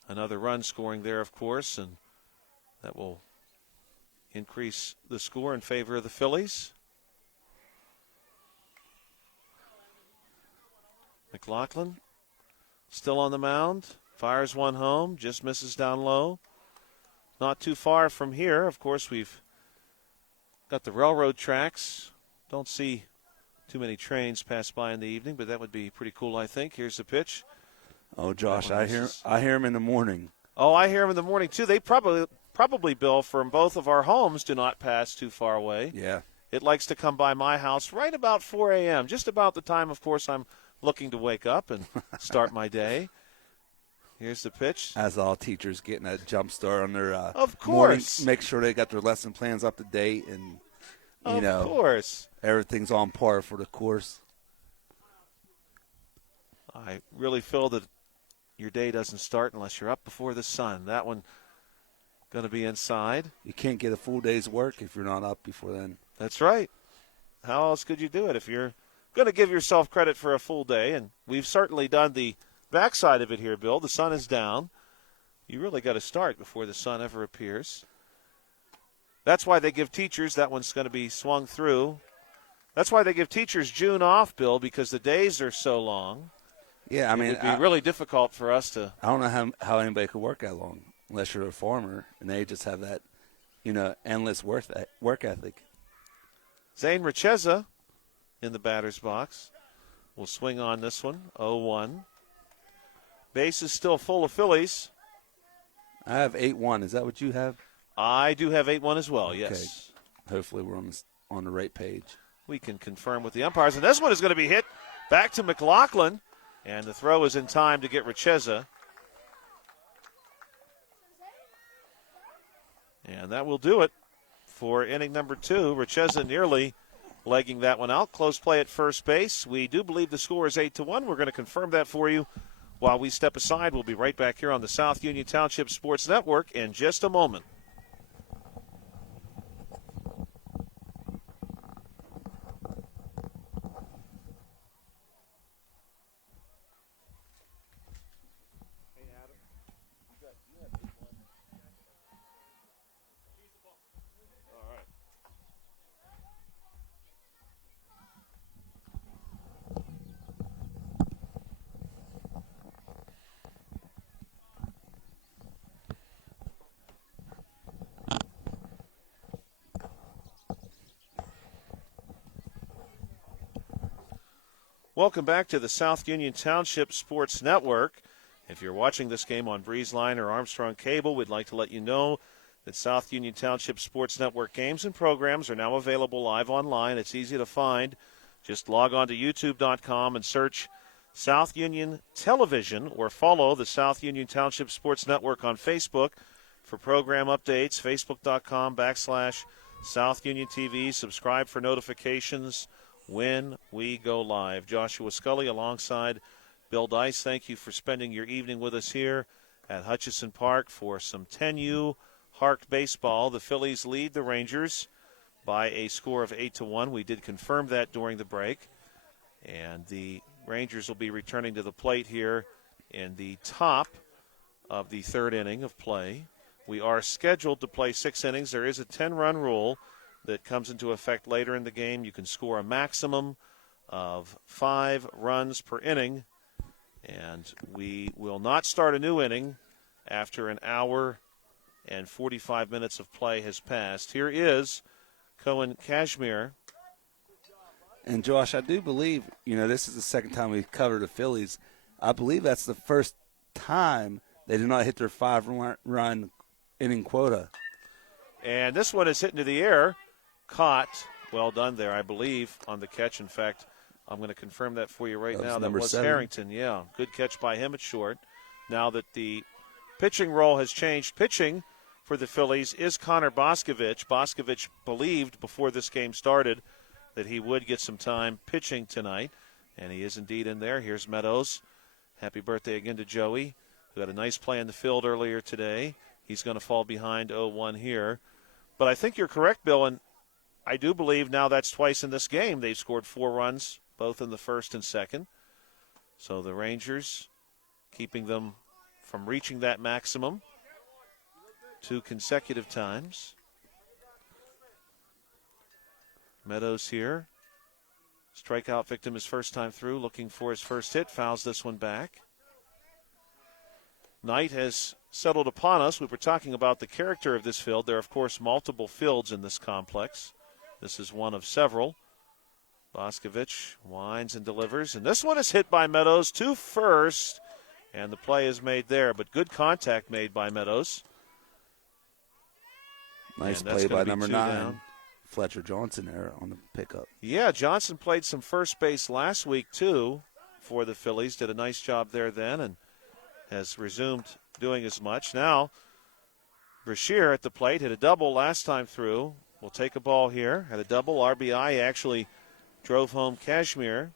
Another run scoring there, of course, and that will increase the score in favor of the Phillies. McLaughlin still on the mound. Fires one home, just misses down low. Not too far from here. Of course, we've got the railroad tracks. Don't see too many trains pass by in the evening, but that would be pretty cool, I think. Here's the pitch. Oh, Josh, I hear him in the morning. Oh, I hear him in the morning, too. They probably, Bill, from both of our homes do not pass too far away. Yeah. It likes to come by my house right about 4 a.m., just about the time, of course, I'm looking to wake up and start my day. Here's the pitch. As all teachers getting a jump start on their of course. Morning, make sure they got their lesson plans up to date, and of course, everything's on par for the course. I really feel that your day doesn't start unless you're up before the sun. That one going to be inside. You can't get a full day's work if you're not up before then. That's right. How else could you do it if you're going to give yourself credit for a full day? And we've certainly done the backside of it here, Bill. The sun is down. You really got to start before the sun ever appears. That's why they give teachers, that one's going to be swung through. That's why they give teachers June off, Bill, because the days are so long. Yeah, I mean, it would be really difficult for us to. I don't know how anybody could work that long unless you're a farmer and they just have that, endless work ethic. Zane Richeza in the batter's box will swing on this one, 0-1. Base is still full of Phillies. I have 8-1. Is that what you have? I do have 8-1 as well, okay. Yes. Hopefully we're on the right page. We can confirm with the umpires. And this one is going to be hit back to McLaughlin. And the throw is in time to get Richeza. And that will do it for inning number 2. Richeza nearly legging that one out. Close play at first base. We do believe the score is 8-1. We're going to confirm that for you while we step aside. We'll be right back here on the South Union Township Sports Network in just a moment. Welcome back to the South Union Township Sports Network. If you're watching this game on Breezeline or Armstrong Cable, we'd like to let you know that South Union Township Sports Network games and programs are now available live online. It's easy to find. Just log on to youtube.com and search South Union Television or follow the South Union Township Sports Network on Facebook for program updates, facebook.com/South Union TV. Subscribe for notifications when we go live. Joshua Scully alongside Bill Dice, thank you for spending your evening with us here at Hutchison Park for some 10U HARC baseball. The Phillies lead the Rangers by a score of 8-1. We did confirm that during the break. And the Rangers will be returning to the plate here in the top of the third inning of play. We are scheduled to play 6 innings. There is a 10-run rule that comes into effect later in the game. You can score a maximum of 5 runs per inning, and we will not start a new inning after an hour and 45 minutes of play has passed. Here is Cohen Cashmere. And, Josh, I do believe, this is the second time we've covered the Phillies. I believe that's the first time they did not hit their 5-run inning quota. And this one is hit into the air. Caught. Well done there, I believe, on the catch. In fact, I'm going to confirm that for you right now. That was 7. Harrington, yeah. Good catch by him at short. Now that the pitching role has changed, pitching for the Phillies is Connor Boscovich. Boscovich believed before this game started that he would get some time pitching tonight, and he is indeed in there. Here's Meadows. Happy birthday again to Joey, who had a nice play in the field earlier today. He's going to fall behind 0-1 here. But I think you're correct, Bill, and I do believe now that's twice in this game. They've scored 4 runs, both in the first and second. So the Rangers keeping them from reaching that maximum 2 consecutive times. Meadows here. Strikeout victim his first time through, looking for his first hit. Fouls this one back. Night has settled upon us. We were talking about the character of this field. There are, of course, multiple fields in this complex. This is one of several. Boscovich winds and delivers. And this one is hit by Meadows to first. And the play is made there. But good contact made by Meadows. Nice play by number 9. Fletcher Johnson there on the pickup. Yeah, Johnson played some first base last week, too, for the Phillies. Did a nice job there then and has resumed doing as much. Now, Brashear at the plate hit a double last time through. Will take a ball here. Had a double RBI. Actually drove home Cashmere.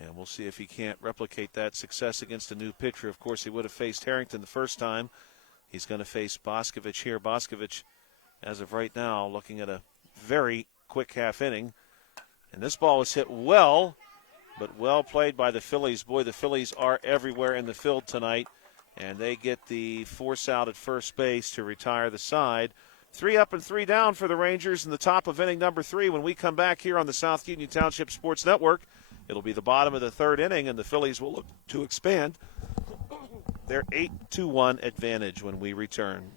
And we'll see if he can't replicate that success against a new pitcher. Of course, he would have faced Harrington the first time. He's going to face Boscovich here. Boscovich, as of right now, looking at a very quick half inning. And this ball was hit well, but well played by the Phillies. Boy, the Phillies are everywhere in the field tonight. And they get the force out at first base to retire the side. 3 up and 3 down for the Rangers in the top of inning number 3. When we come back here on the South Union Township Sports Network, it'll be the bottom of the third inning, and the Phillies will look to expand their 8-1 advantage when we return.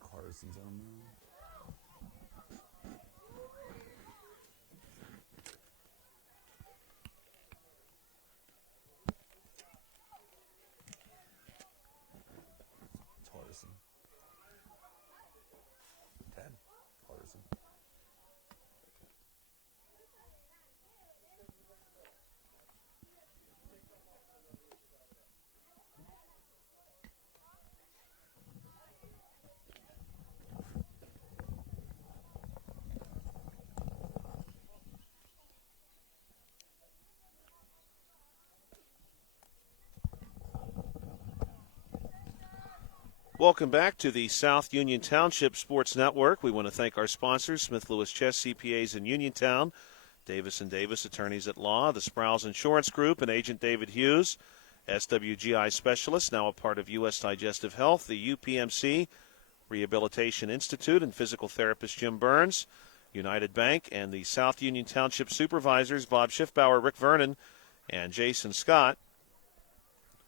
Carson's on there. Hardison. 10. Hardison. Welcome back to the South Union Township Sports Network. We want to thank our sponsors, Smith Lewis Chess CPAs in Uniontown, Davis & Davis Attorneys at Law, the Sprouse Insurance Group, and Agent David Hughes, SWGI Specialist, now a part of U.S. Digestive Health, the UPMC, Rehabilitation Institute and physical therapist Jim Burns, United Bank, and the South Union Township supervisors Bob Schiffbauer, Rick Vernon, and Jason Scott.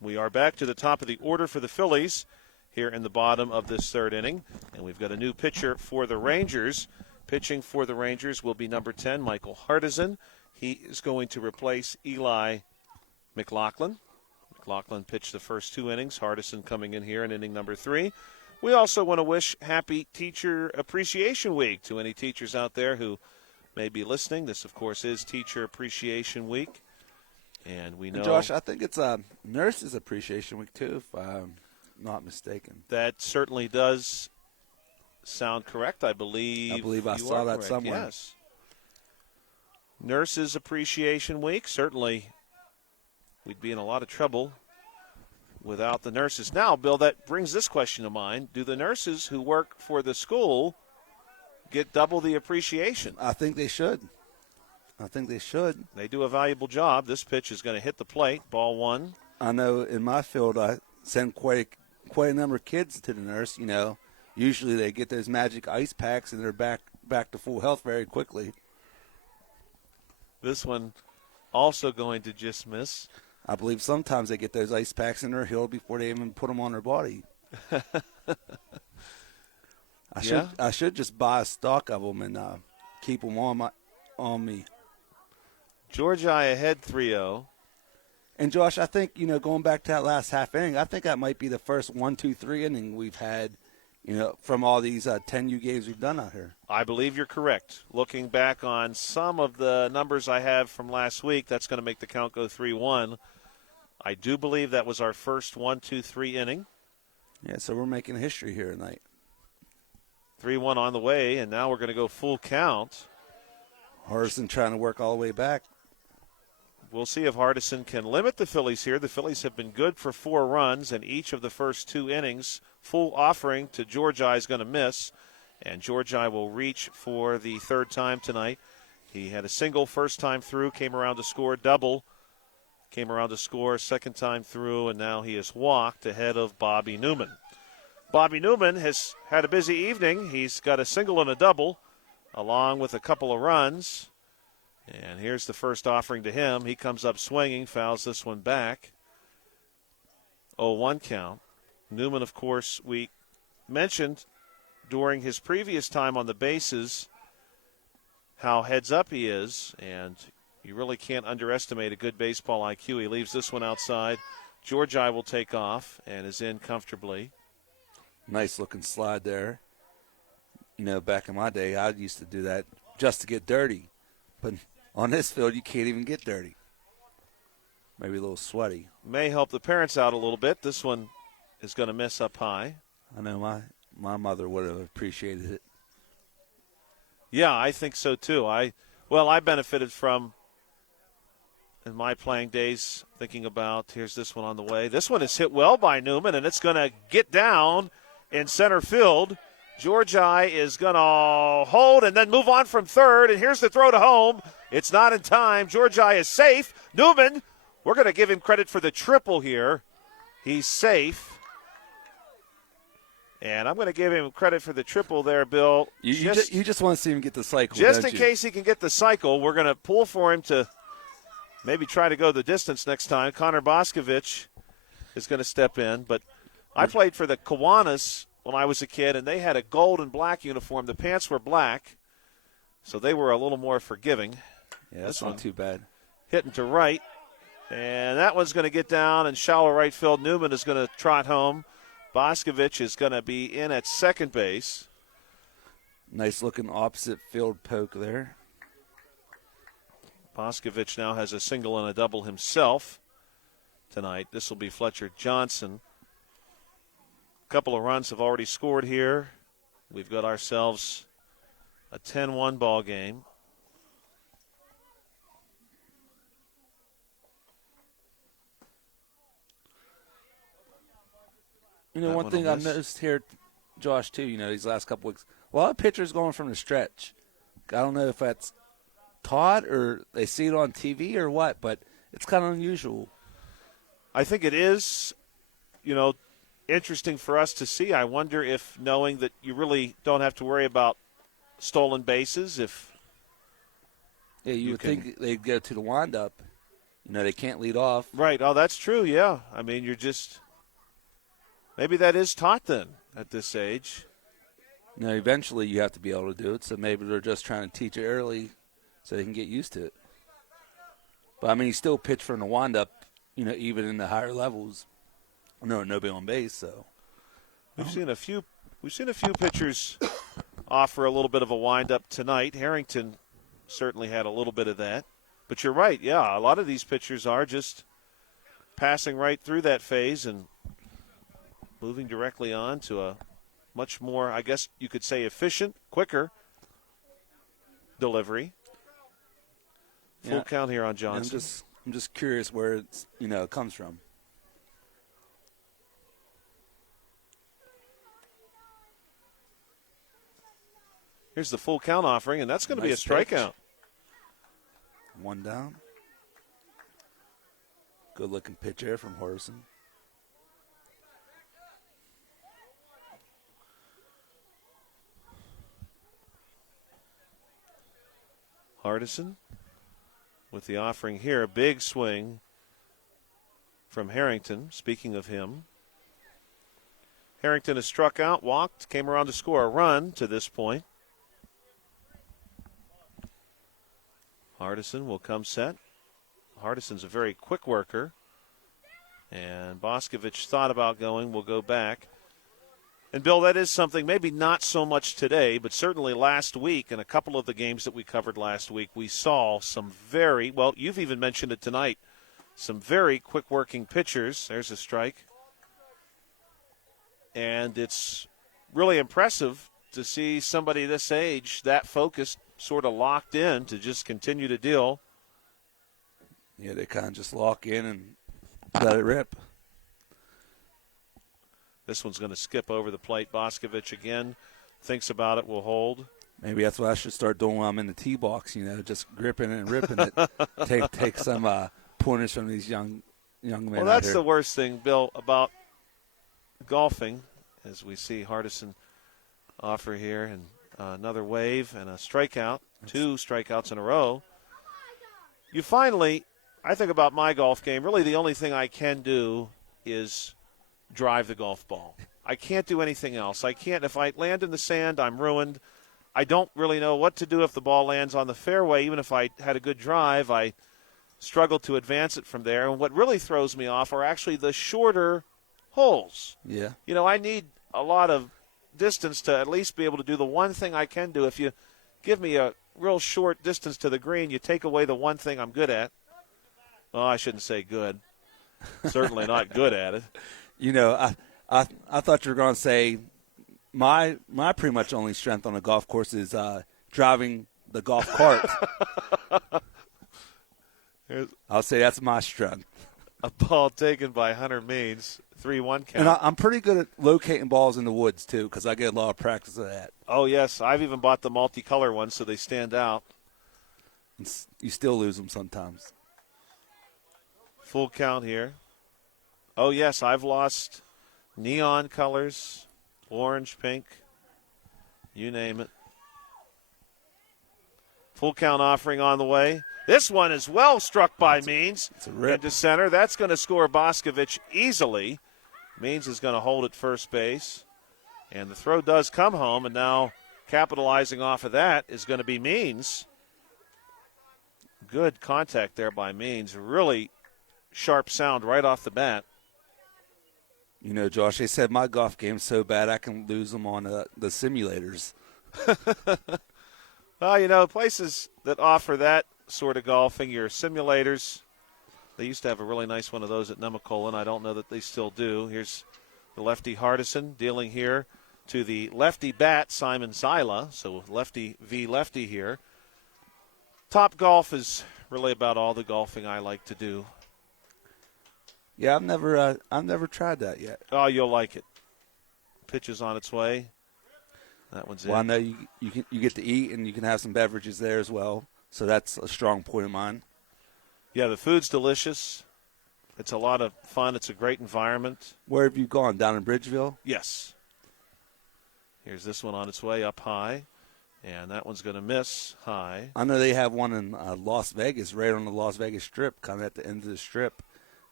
We are back to the top of the order for the Phillies here in the bottom of this third inning, and we've got a new pitcher for the Rangers. Pitching for the Rangers will be number 10, Michael Hardison. He is going to replace Eli McLaughlin. McLaughlin pitched the first 2 innings. Hardison coming in here in inning number 3. We also want to wish Happy Teacher Appreciation Week to any teachers out there who may be listening. This, of course, is Teacher Appreciation Week. And we know, Josh, I think it's Nurses Appreciation Week, too, if I'm not mistaken. That certainly does sound correct. I believe I saw that correct. somewhere. Yes. Nurses Appreciation Week. Certainly we'd be in a lot of trouble without the nurses. Now, Bill, that brings this question to mind. Do the nurses who work for the school get double the appreciation? I think they should. They do a valuable job. This pitch is going to hit the plate. Ball 1. I know in my field I send quite a number of kids to the nurse. Usually they get those magic ice packs and they're back to full health very quickly. This one also going to just miss. I believe sometimes they get those ice packs in their heel before they even put them on their body. I should just buy a stock of them and keep them on me. Georgia ahead 3-0. And, Josh, I think, going back to that last half inning, I think that might be the first 1-2-3 inning we've had, from all these 10U games we've done out here. I believe you're correct. Looking back on some of the numbers I have from last week, that's going to make the count go 3-1. I do believe that was our first 1-2-3 inning. Yeah, so we're making history here tonight. 3-1 on the way, and now we're going to go full count. Hardison trying to work all the way back. We'll see if Hardison can limit the Phillies here. The Phillies have been good for 4 runs in each of the first 2 innings. Full offering to Georgia is going to miss, and Georgia will reach for the 3rd time tonight. He had a single first time through, came around to score, double, came around to score second time through, and now he has walked ahead of Bobby Newman. Bobby Newman has had a busy evening. He's got a single and a double, along with a couple of runs. And here's the first offering to him. He comes up swinging, fouls this one back. 0-1 count. Newman, of course, we mentioned during his previous time on the bases how heads up he is, and you really can't underestimate a good baseball IQ. He leaves this one outside. Georgi will take off and is in comfortably. Nice looking slide there. Back in my day, I used to do that just to get dirty. But on this field, you can't even get dirty. Maybe a little sweaty. May help the parents out a little bit. This one is going to miss up high. I know my mother would have appreciated it. Yeah, I think so too. I benefited from, in my playing days, thinking about, here's this one on the way. This one is hit well by Newman, and it's going to get down in center field. Georgi is going to hold and then move on from third, and here's the throw to home. It's not in time. Georgi is safe. Newman, we're going to give him credit for the triple here. He's safe. And I'm going to give him credit for the triple there, Bill. You just want to see him get the cycle, just don't in you? case he can get the cycle. We're going to pull for him to maybe try to go the distance next time. Connor Boscovich is going to step in. But I played for the Kiwanis when I was a kid, and they had a gold and black uniform. The pants were black, so they were a little more forgiving. Yeah, that's not too bad. Hitting to right, and that one's going to get down and shallow right field. Newman is going to trot home. Boscovich is going to be in at second base. Nice looking opposite field poke there. Boscovich now has a single and a double himself tonight. This will be Fletcher Johnson. A couple of runs have already scored here. We've got ourselves a 10-1 ball game. One thing I've noticed here, Josh, too, these last couple weeks, a lot of pitchers going from the stretch. I don't know if that's taught or they see it on TV or what, but it's kind of unusual. I think it is. interesting for us to see. I wonder if, knowing that you really don't have to worry about stolen bases, if you would think they'd go to the windup. They can't lead off. Right. Oh, that's true, yeah. I mean, maybe that is taught then at this age. Eventually you have to be able to do it, so maybe they're just trying to teach it early so they can get used to it. But, I mean, you still pitch from the windup, even in the higher levels. Nobody on base, so. We've seen a few pitchers offer a little bit of a windup tonight. Harrington certainly had a little bit of that. But you're right, yeah, a lot of these pitchers are just passing right through that phase and moving directly on to a much more, I guess you could say, efficient, quicker delivery. Full count here on Johnson. I'm just curious where it comes from. Here's the full count offering, and that's going to be a strikeout. One down. Good looking pitch there from Hardison. Hardison with the offering here. A big swing from Harrington. Speaking of him, Harrington has struck out, walked, came around to score a run to this point. Hardison will come set. Hardison's a very quick worker. And Boscovich thought about going, will go back. And, Bill, that is something, maybe not so much today, but certainly last week, in a couple of the games that we covered last week, we saw some very, well, you've even mentioned it tonight, some very quick-working pitchers. There's a strike. And it's really impressive to see somebody this age that focused, sort of locked in to just continue to deal. Yeah, they kind of just lock in and let it rip. This one's going to skip over the plate. Boscovich again thinks about it, will hold. Maybe that's what I should start doing when I'm in the tee box, just gripping it and ripping it. Take some pointers from these young men. Well, that's the worst thing, Bill, about golfing, as we see Hardison offer here, and another wave and a strikeout, 2 strikeouts in a row. You finally, I think about my golf game, really the only thing I can do is drive the golf ball. I can't do anything else. If I land in the sand, I'm ruined. I don't really know what to do if the ball lands on the fairway. Even if I had a good drive, I struggle to advance it from there. And what really throws me off are actually the shorter holes. Yeah. I need a lot of distance to at least be able to do the one thing I can do. If you give me a real short distance to the green, you take away the one thing I'm good at. Well, I shouldn't say good. Certainly not good at it. I thought you were going to say my pretty much only strength on a golf course is driving the golf cart. I'll say that's my strength. A ball taken by Hunter Means, 3-1 count. And I'm pretty good at locating balls in the woods, too, because I get a lot of practice of that. Oh, yes. I've even bought the multicolor ones so they stand out. You still lose them sometimes. Full count here. Oh, yes, I've lost neon colors, orange, pink, you name it. Full count offering on the way. This one is well struck by Means into center. That's going to score Boscovich easily. Means is going to hold at first base. And the throw does come home, and now capitalizing off of that is going to be Means. Good contact there by Means. Really sharp sound right off the bat. Josh, they said my golf game's so bad I can lose them on the simulators. Well, places that offer that sort of golfing, your simulators, they used to have a really nice one of those at Nemacolin. I don't know that they still do. Here's the lefty Hardison dealing here to the lefty bat, Simon Zyla. So lefty v. lefty here. Top golf is really about all the golfing I like to do. Yeah, I've never tried that yet. Oh, you'll like it. Pitch is on its way. That one's Well, I know you get to eat and you can have some beverages there as well. So that's a strong point of mine. Yeah, the food's delicious. It's a lot of fun. It's a great environment. Where have you gone? Down in Bridgeville? Yes. Here's this one on its way up high, and that one's going to miss high. I know they have one in Las Vegas, right on the Las Vegas Strip, kind of at the end of the Strip.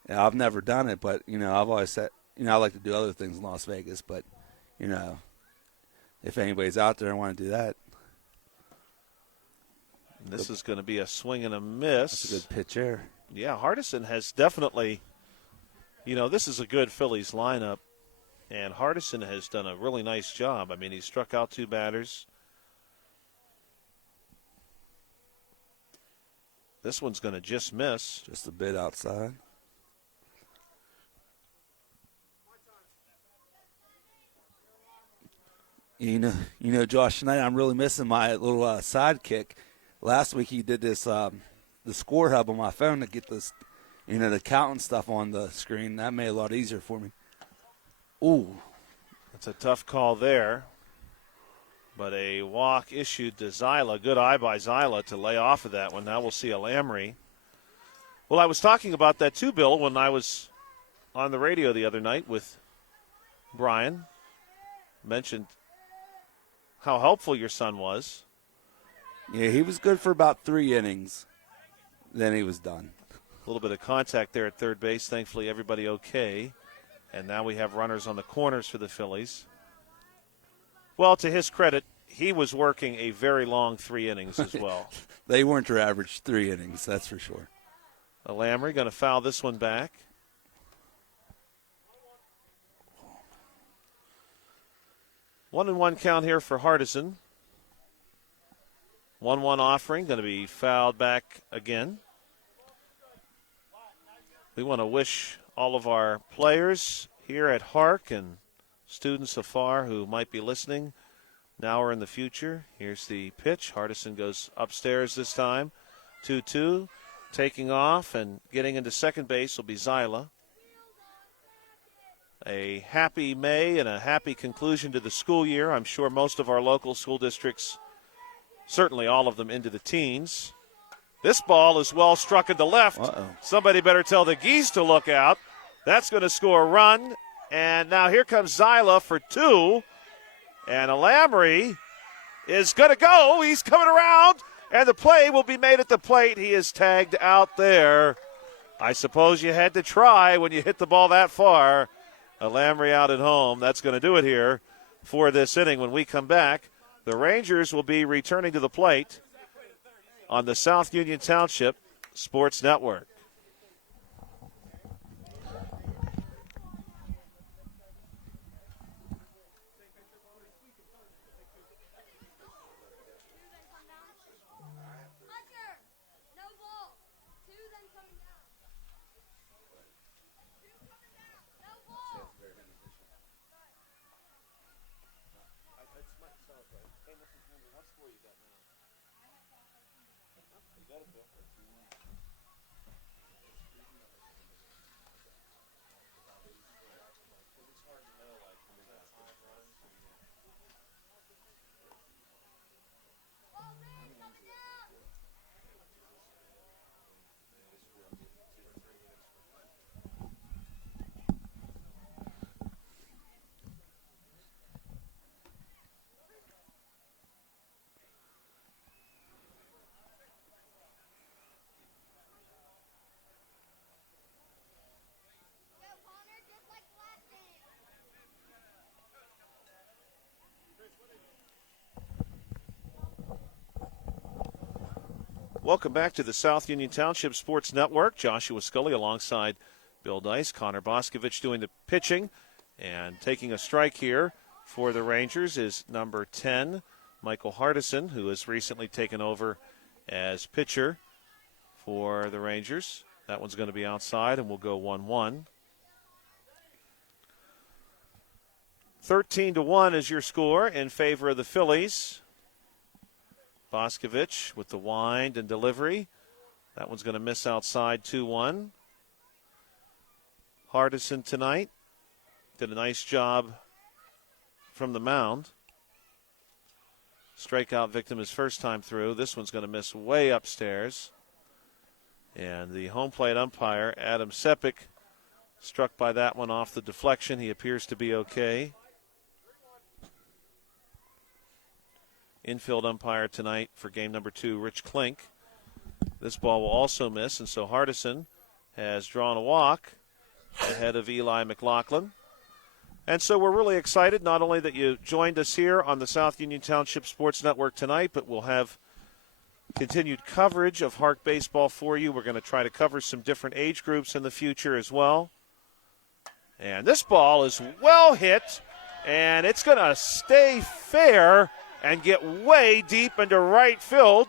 Yeah, I've never done it, but, I've always said, I like to do other things in Las Vegas, but, if anybody's out there and want to do that. And this is going to be a swing and a miss. That's a good pitch there. Yeah, Hardison has definitely, this is a good Phillies lineup, and Hardison has done a really nice job. I mean, he struck out 2 batters. This one's going to just miss. Just a bit outside. Josh, tonight I'm really missing my little sidekick. Last week he did this, the score hub on my phone to get this, the counting stuff on the screen. That made it a lot easier for me. Ooh. That's a tough call there. But a walk issued to Zyla. Good eye by Zyla to lay off of that one. Now we'll see a Lamry. Well, I was talking about that too, Bill, when I was on the radio the other night with Brian. Mentioned how helpful your son was. Yeah, he was good for about 3 innings. Then he was done. A little bit of contact there at third base. Thankfully, everybody okay. And now we have runners on the corners for the Phillies. Well, to his credit, he was working a very long 3 innings as well. They weren't your average 3 innings, that's for sure. A Lamry going to foul this one back. 1-1 count here for Hardison. 1-1 offering, going to be fouled back again. We want to wish all of our players here at HARC and students afar who might be listening now or in the future. Here's the pitch. Hardison goes upstairs this time. 2-2. Taking off and getting into second base will be Zyla. A happy May and a happy conclusion to the school year. I'm sure most of our local school districts, certainly all of them, into the teens. This ball is well struck into left. Uh-oh. Somebody better tell the Geese to look out. That's going to score a run. And now here comes Zyla for 2. And a Lamry is going to go. He's coming around. And the play will be made at the plate. He is tagged out there. I suppose you had to try when you hit the ball that far. A Lamry out at home. That's going to do it here for this inning. When we come back, the Rangers will be returning to the plate on the South Union Township Sports Network. Welcome back to the South Union Township Sports Network. Joshua Scully alongside Bill Dice. Connor Boscovich doing the pitching. And taking a strike here for the Rangers is number 10, Michael Hardison, who has recently taken over as pitcher for the Rangers. That one's going to be outside, and we'll go 1-1. 13-1 is your score in favor of the Phillies. Boscovich with the wind and delivery. That one's going to miss outside, 2-1. Hardison tonight did a nice job from the mound. Strikeout victim his first time through. This one's going to miss way upstairs. And the home plate umpire, Adam Sepik, Struck by that one off the deflection. He appears to be okay. Infield umpire tonight for game number 2, Rich Klink. This ball will also miss, and so Hardison has drawn a walk ahead of Eli McLaughlin. And so we're really excited not only that you joined us here on the South Union Township Sports Network tonight, but we'll have continued coverage of HARC baseball for you. We're going to try to cover some different age groups in the future as well. And this ball is well hit, and it's going to stay fair and get way deep into right field.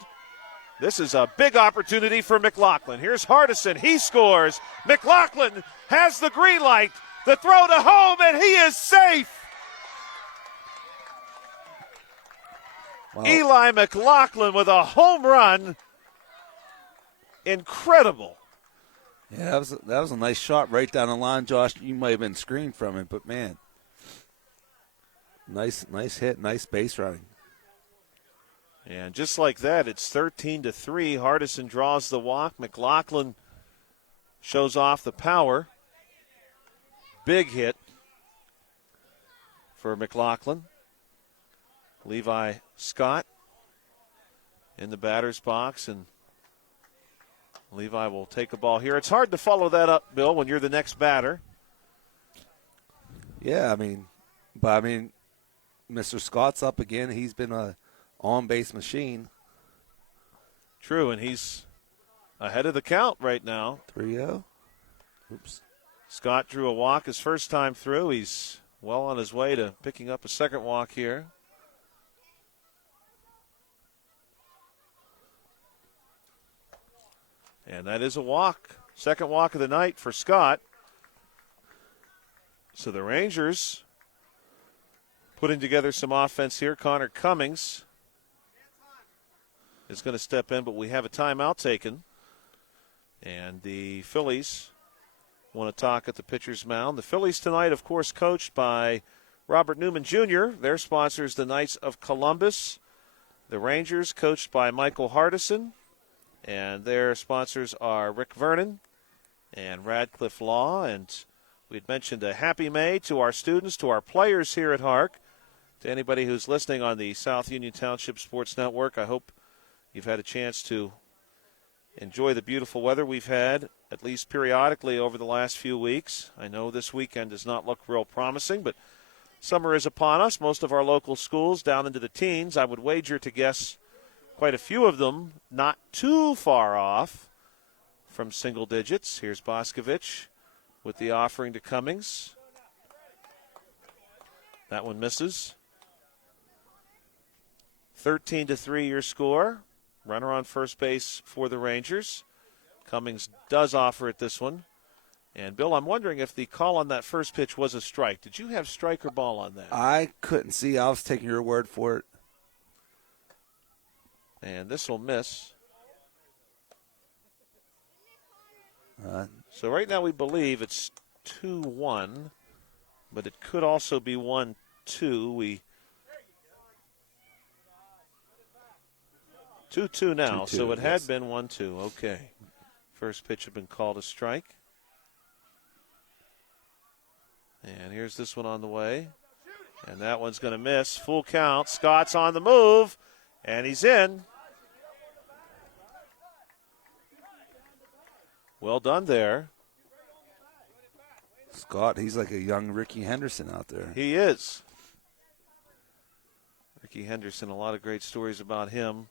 This is a big opportunity for McLaughlin. Here's Hardison. He scores. McLaughlin has the green light. The throw to home, and he is safe. Wow. Eli McLaughlin with a home run. Incredible. Yeah, that was a nice shot right down the line, Josh. You might have been screened from it, but man, nice hit, nice base running. And just like that, it's 13-3. Hardison draws the walk. McLaughlin shows off the power. Big hit for McLaughlin. Levi Scott in the batter's box, and Levi will take a ball here. It's hard to follow that up, Bill, when you're the next batter. Yeah, but Mr. Scott's up again. He's been a on-base machine. True, and he's ahead of the count right now. 3-0. Oops. Scott drew a walk his first time through. He's well on his way to picking up a second walk here. And that is a walk. Second walk of the night for Scott. So the Rangers putting together some offense here. Connor Cummings is going to step in, but we have a timeout taken. And the Phillies want to talk at the pitcher's mound. The Phillies tonight, of course, coached by Robert Newman Jr. Their sponsors, the Knights of Columbus. The Rangers, coached by Michael Hardison. And their sponsors are Rick Vernon and Radcliffe Law. And we'd mentioned a happy May to our students, to our players here at HARC, to anybody who's listening on the South Union Township Sports Network. I hope you've had a chance to enjoy the beautiful weather we've had, at least periodically over the last few weeks. I know this weekend does not look real promising, but summer is upon us. Most of our local schools down into the teens, I would wager to guess quite a few of them not too far off from single digits. Here's Boscovich with the offering to Cummings. That one misses. 13-3 your score. Runner on first base for the Rangers. Cummings does offer it this one. And, Bill, I'm wondering if the call on that first pitch was a strike. Did you have strike or ball on that? I couldn't see. I was taking your word for it. And this will miss. So right now we believe it's 2-1, but it could also be 1-2. 2-2 now, 2-2, so it yes. had been 1-2. Okay. First pitch had been called a strike. And here's this one on the way. And that one's going to miss. Full count. Scott's on the move, and he's in. Well done there. Scott, he's like a young Ricky Henderson out there. He is. Ricky Henderson, a lot of great stories about him.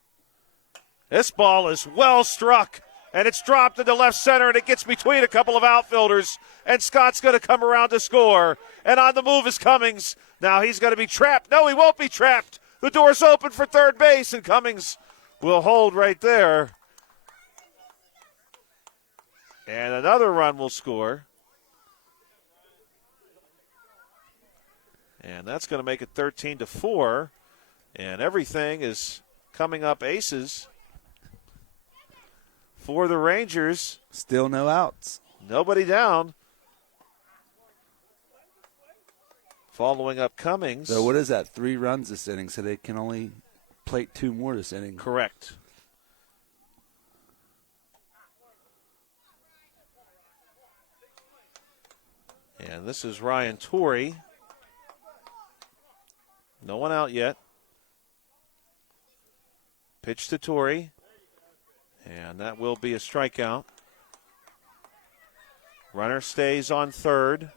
This ball is well struck, and it's dropped into left center, and it gets between a couple of outfielders, and Scott's going to come around to score. And on the move is Cummings. Now he's going to be trapped. No, he won't be trapped. The door's open for third base, and Cummings will hold right there. And another run will score. And that's going to make it 13-4. And everything is coming up aces for the Rangers. Still no outs. Nobody down. Following up Cummings. So what is that? 3 runs this inning, so they can only plate 2 more this inning. Correct. And this is Ryan Torrey. No one out yet. Pitch to Torrey. And that will be a strikeout. Runner stays on third.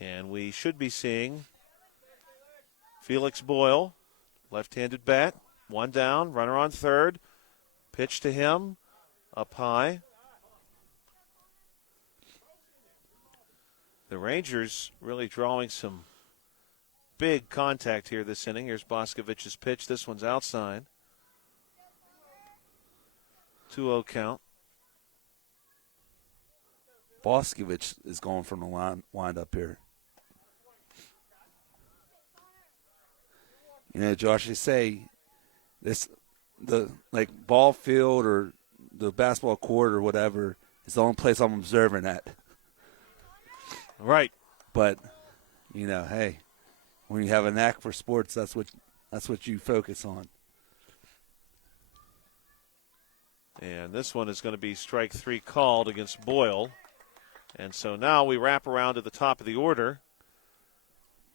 And we should be seeing Felix Boyle, left-handed bat, one down, runner on third. Pitch to him, up high. The Rangers really drawing some big contact here this inning. Here's Boskovich's pitch. This one's outside. 2-0 count. Boscovich is going from the wind up here. You know, Josh, they say the ball field or the basketball court or whatever is the only place I'm observing at. Right. But, you know, hey, when you have a knack for sports, that's what you focus on. And this one is going to be strike 3 called against Boyle. And so now we wrap around to the top of the order.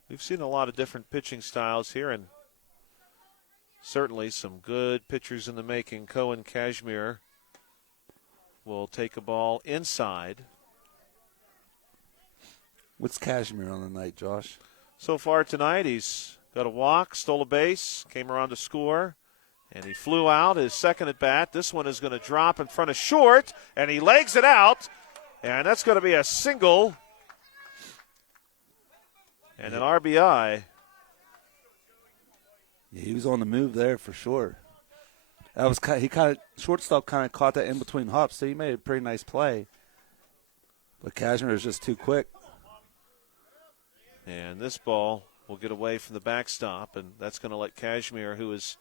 We've seen a lot of different pitching styles here, and certainly some good pitchers in the making. Cohen Cashmere will take a ball inside. What's Cashmere on the night, Josh? So far tonight, he's got a walk, stole a base, came around to score, and he flew out his second at bat. This one is going to drop in front of short, and he legs it out, and that's going to be a single and an RBI. Yeah, he was on the move there for sure. Shortstop kind of caught that in between hops, so he made a pretty nice play. But Cashmere is just too quick. And this ball will get away from the backstop, and that's going to let Cashmere, who is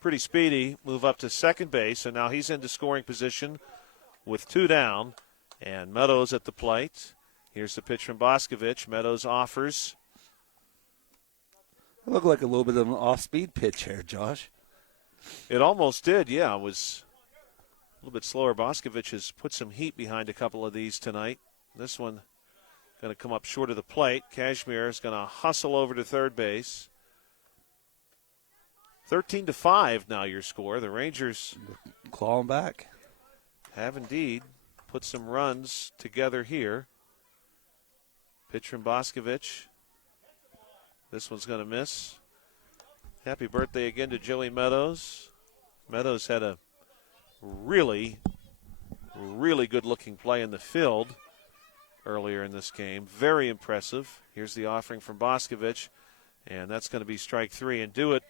pretty speedy, move up to second base. And now he's into scoring position with 2 down. And Meadows at the plate. Here's the pitch from Boscovich. Meadows offers. It looked like a little bit of an off-speed pitch here, Josh. It almost did, yeah. It was a little bit slower. Boscovich has put some heat behind a couple of these tonight. This one going to come up short of the plate. Cashmere is going to hustle over to third base. 13-5 now your score. The Rangers clawing back. Have indeed put some runs together here. Pitch from Boscovich. This one's going to miss. Happy birthday again to Joey Meadows. Meadows had a really, really good-looking play in the field earlier in this game. Very impressive. Here's the offering from Boscovich, and that's going to be strike 3 and do it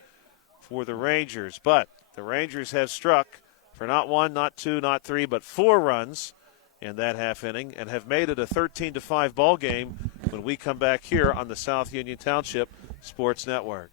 for the Rangers. But the Rangers have struck for not 1, not 2, not 3, but 4 runs in that half inning and have made it a 13-5 ball game when we come back here on the South Union Township Sports Network.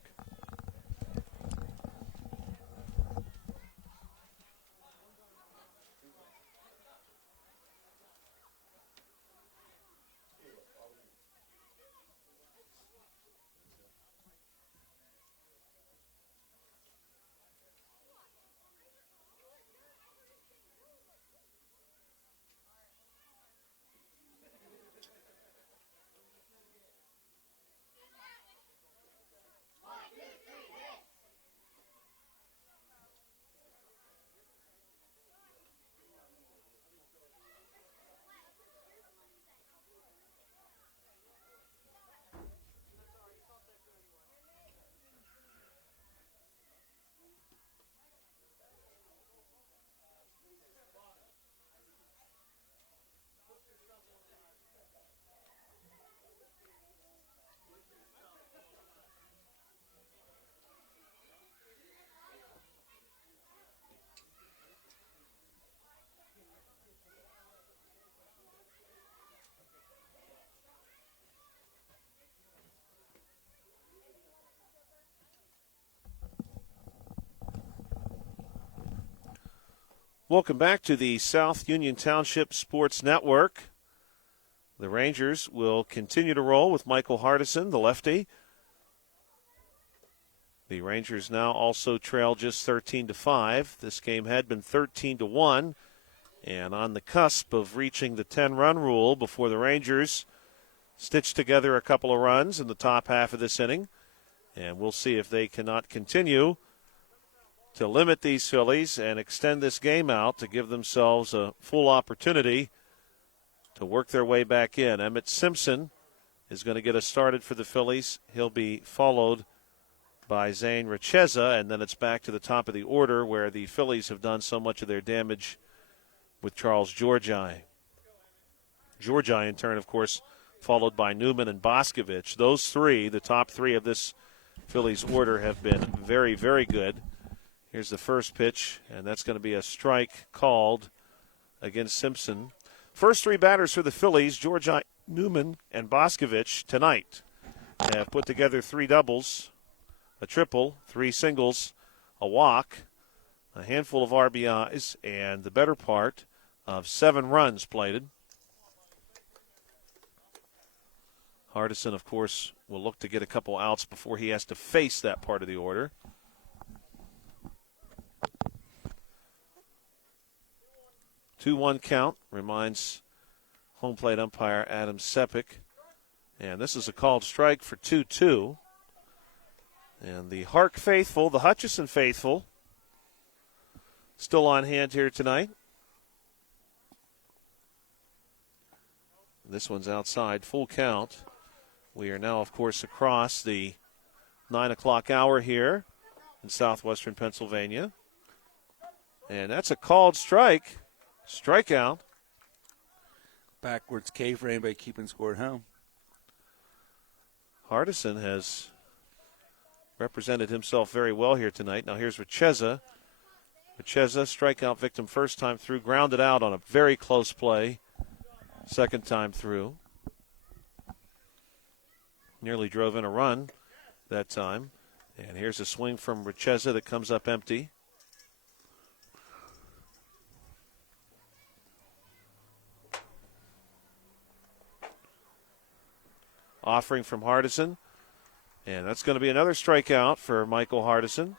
Welcome back to the South Union Township Sports Network. The Rangers will continue to roll with Michael Hardison, the lefty. The Rangers now also trail just 13-5. This game had been 13-1, and on the cusp of reaching the 10-run rule before the Rangers stitch together a couple of runs in the top half of this inning. And we'll see if they cannot continue to limit these Phillies and extend this game out to give themselves a full opportunity to work their way back in. Emmett Simpson is going to get us started for the Phillies. He'll be followed by Zane Richeza, and then it's back to the top of the order where the Phillies have done so much of their damage with Charles Georgi. Georgi, in turn, of course, followed by Newman and Boscovich. Those three, the top three of this Phillies order, have been very, very good. Here's the first pitch, and that's going to be a strike called against Simpson. First three batters for the Phillies, Georgi, Newman, and Boscovich, tonight have put together three doubles, a triple, three singles, a walk, a handful of RBIs, and the better part of 7 runs plated. Hardison, of course, will look to get a couple outs before he has to face that part of the order. Two-one count, reminds home plate umpire Adam Sepik. And this is a called strike for 2-2. And the HARC faithful, the Hutchison faithful, still on hand here tonight. This one's outside, full count. We are now, of course, across the 9 o'clock hour here in southwestern Pennsylvania. And that's a called strike. Strikeout. Backwards K for anybody keeping score at home. Hardison has represented himself very well here tonight. Now here's Richeza. Richeza, strikeout victim first time through, grounded out on a very close play second time through. Nearly drove in a run that time. And here's a swing from Richeza that comes up empty. Offering from Hardison. And that's going to be another strikeout for Michael Hardison.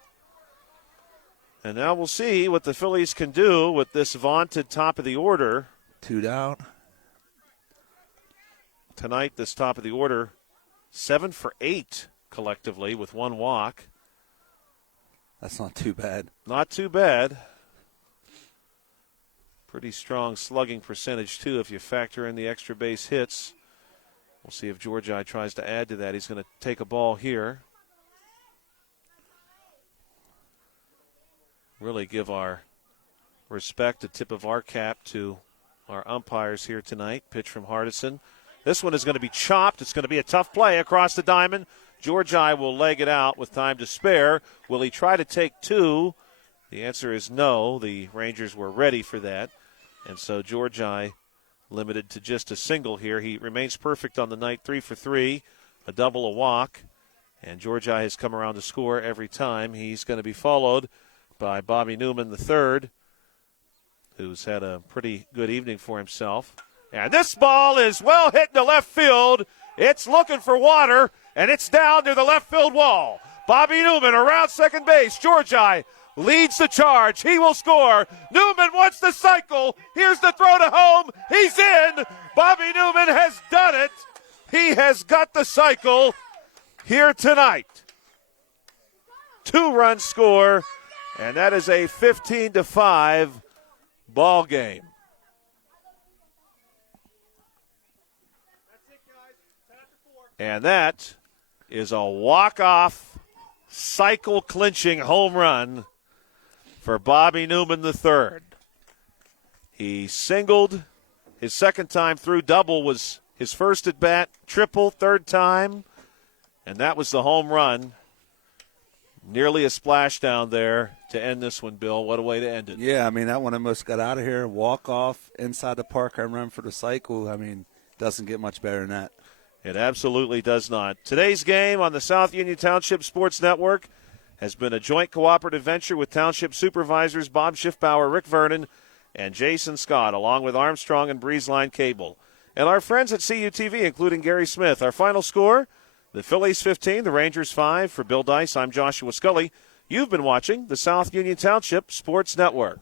And now we'll see what the Phillies can do with this vaunted top of the order. 2 down. Tonight, this top of the order, 7 for 8 collectively with 1 walk. That's not too bad. Not too bad. Pretty strong slugging percentage, too, if you factor in the extra base hits. We'll see if Georgi tries to add to that. He's going to take a ball here. Really give our respect, a tip of our cap to our umpires here tonight. Pitch from Hardison. This one is going to be chopped. It's going to be a tough play across the diamond. Georgi will leg it out with time to spare. Will he try to take 2? The answer is no. The Rangers were ready for that. And so Georgi limited to just a single here. He remains perfect on the night, 3 for 3, a double, a walk. And Georgi has come around to score every time. He's going to be followed by Bobby Newman III, who's had a pretty good evening for himself. And this ball is well hit into left field. It's looking for water, and it's down near the left field wall. Bobby Newman around second base. Georgi leads the charge. He will score. Newman wants the cycle. Here's the throw to home. He's in. Bobby Newman has done it. He has got the cycle here tonight. 2-run score, and that is a 15-5 ball game. And that is a walk-off, cycle-clinching home run for Bobby Newman III. He singled his second time through. Double was his first at bat. Triple third time. And that was the home run. Nearly a splashdown there to end this one, Bill. What a way to end it. Yeah, I mean, that one almost got out of here. Walk off inside the park and run for the cycle. I mean, doesn't get much better than that. It absolutely does not. Today's game on the South Union Township Sports Network has been a joint cooperative venture with Township Supervisors Bob Schiffbauer, Rick Vernon, and Jason Scott, along with Armstrong and Breezeline Cable. And our friends at CUTV, including Gary Smith. Our final score, The Phillies 15, the Rangers 5. For Bill Dice, I'm Joshua Scully. You've been watching the South Union Township Sports Network.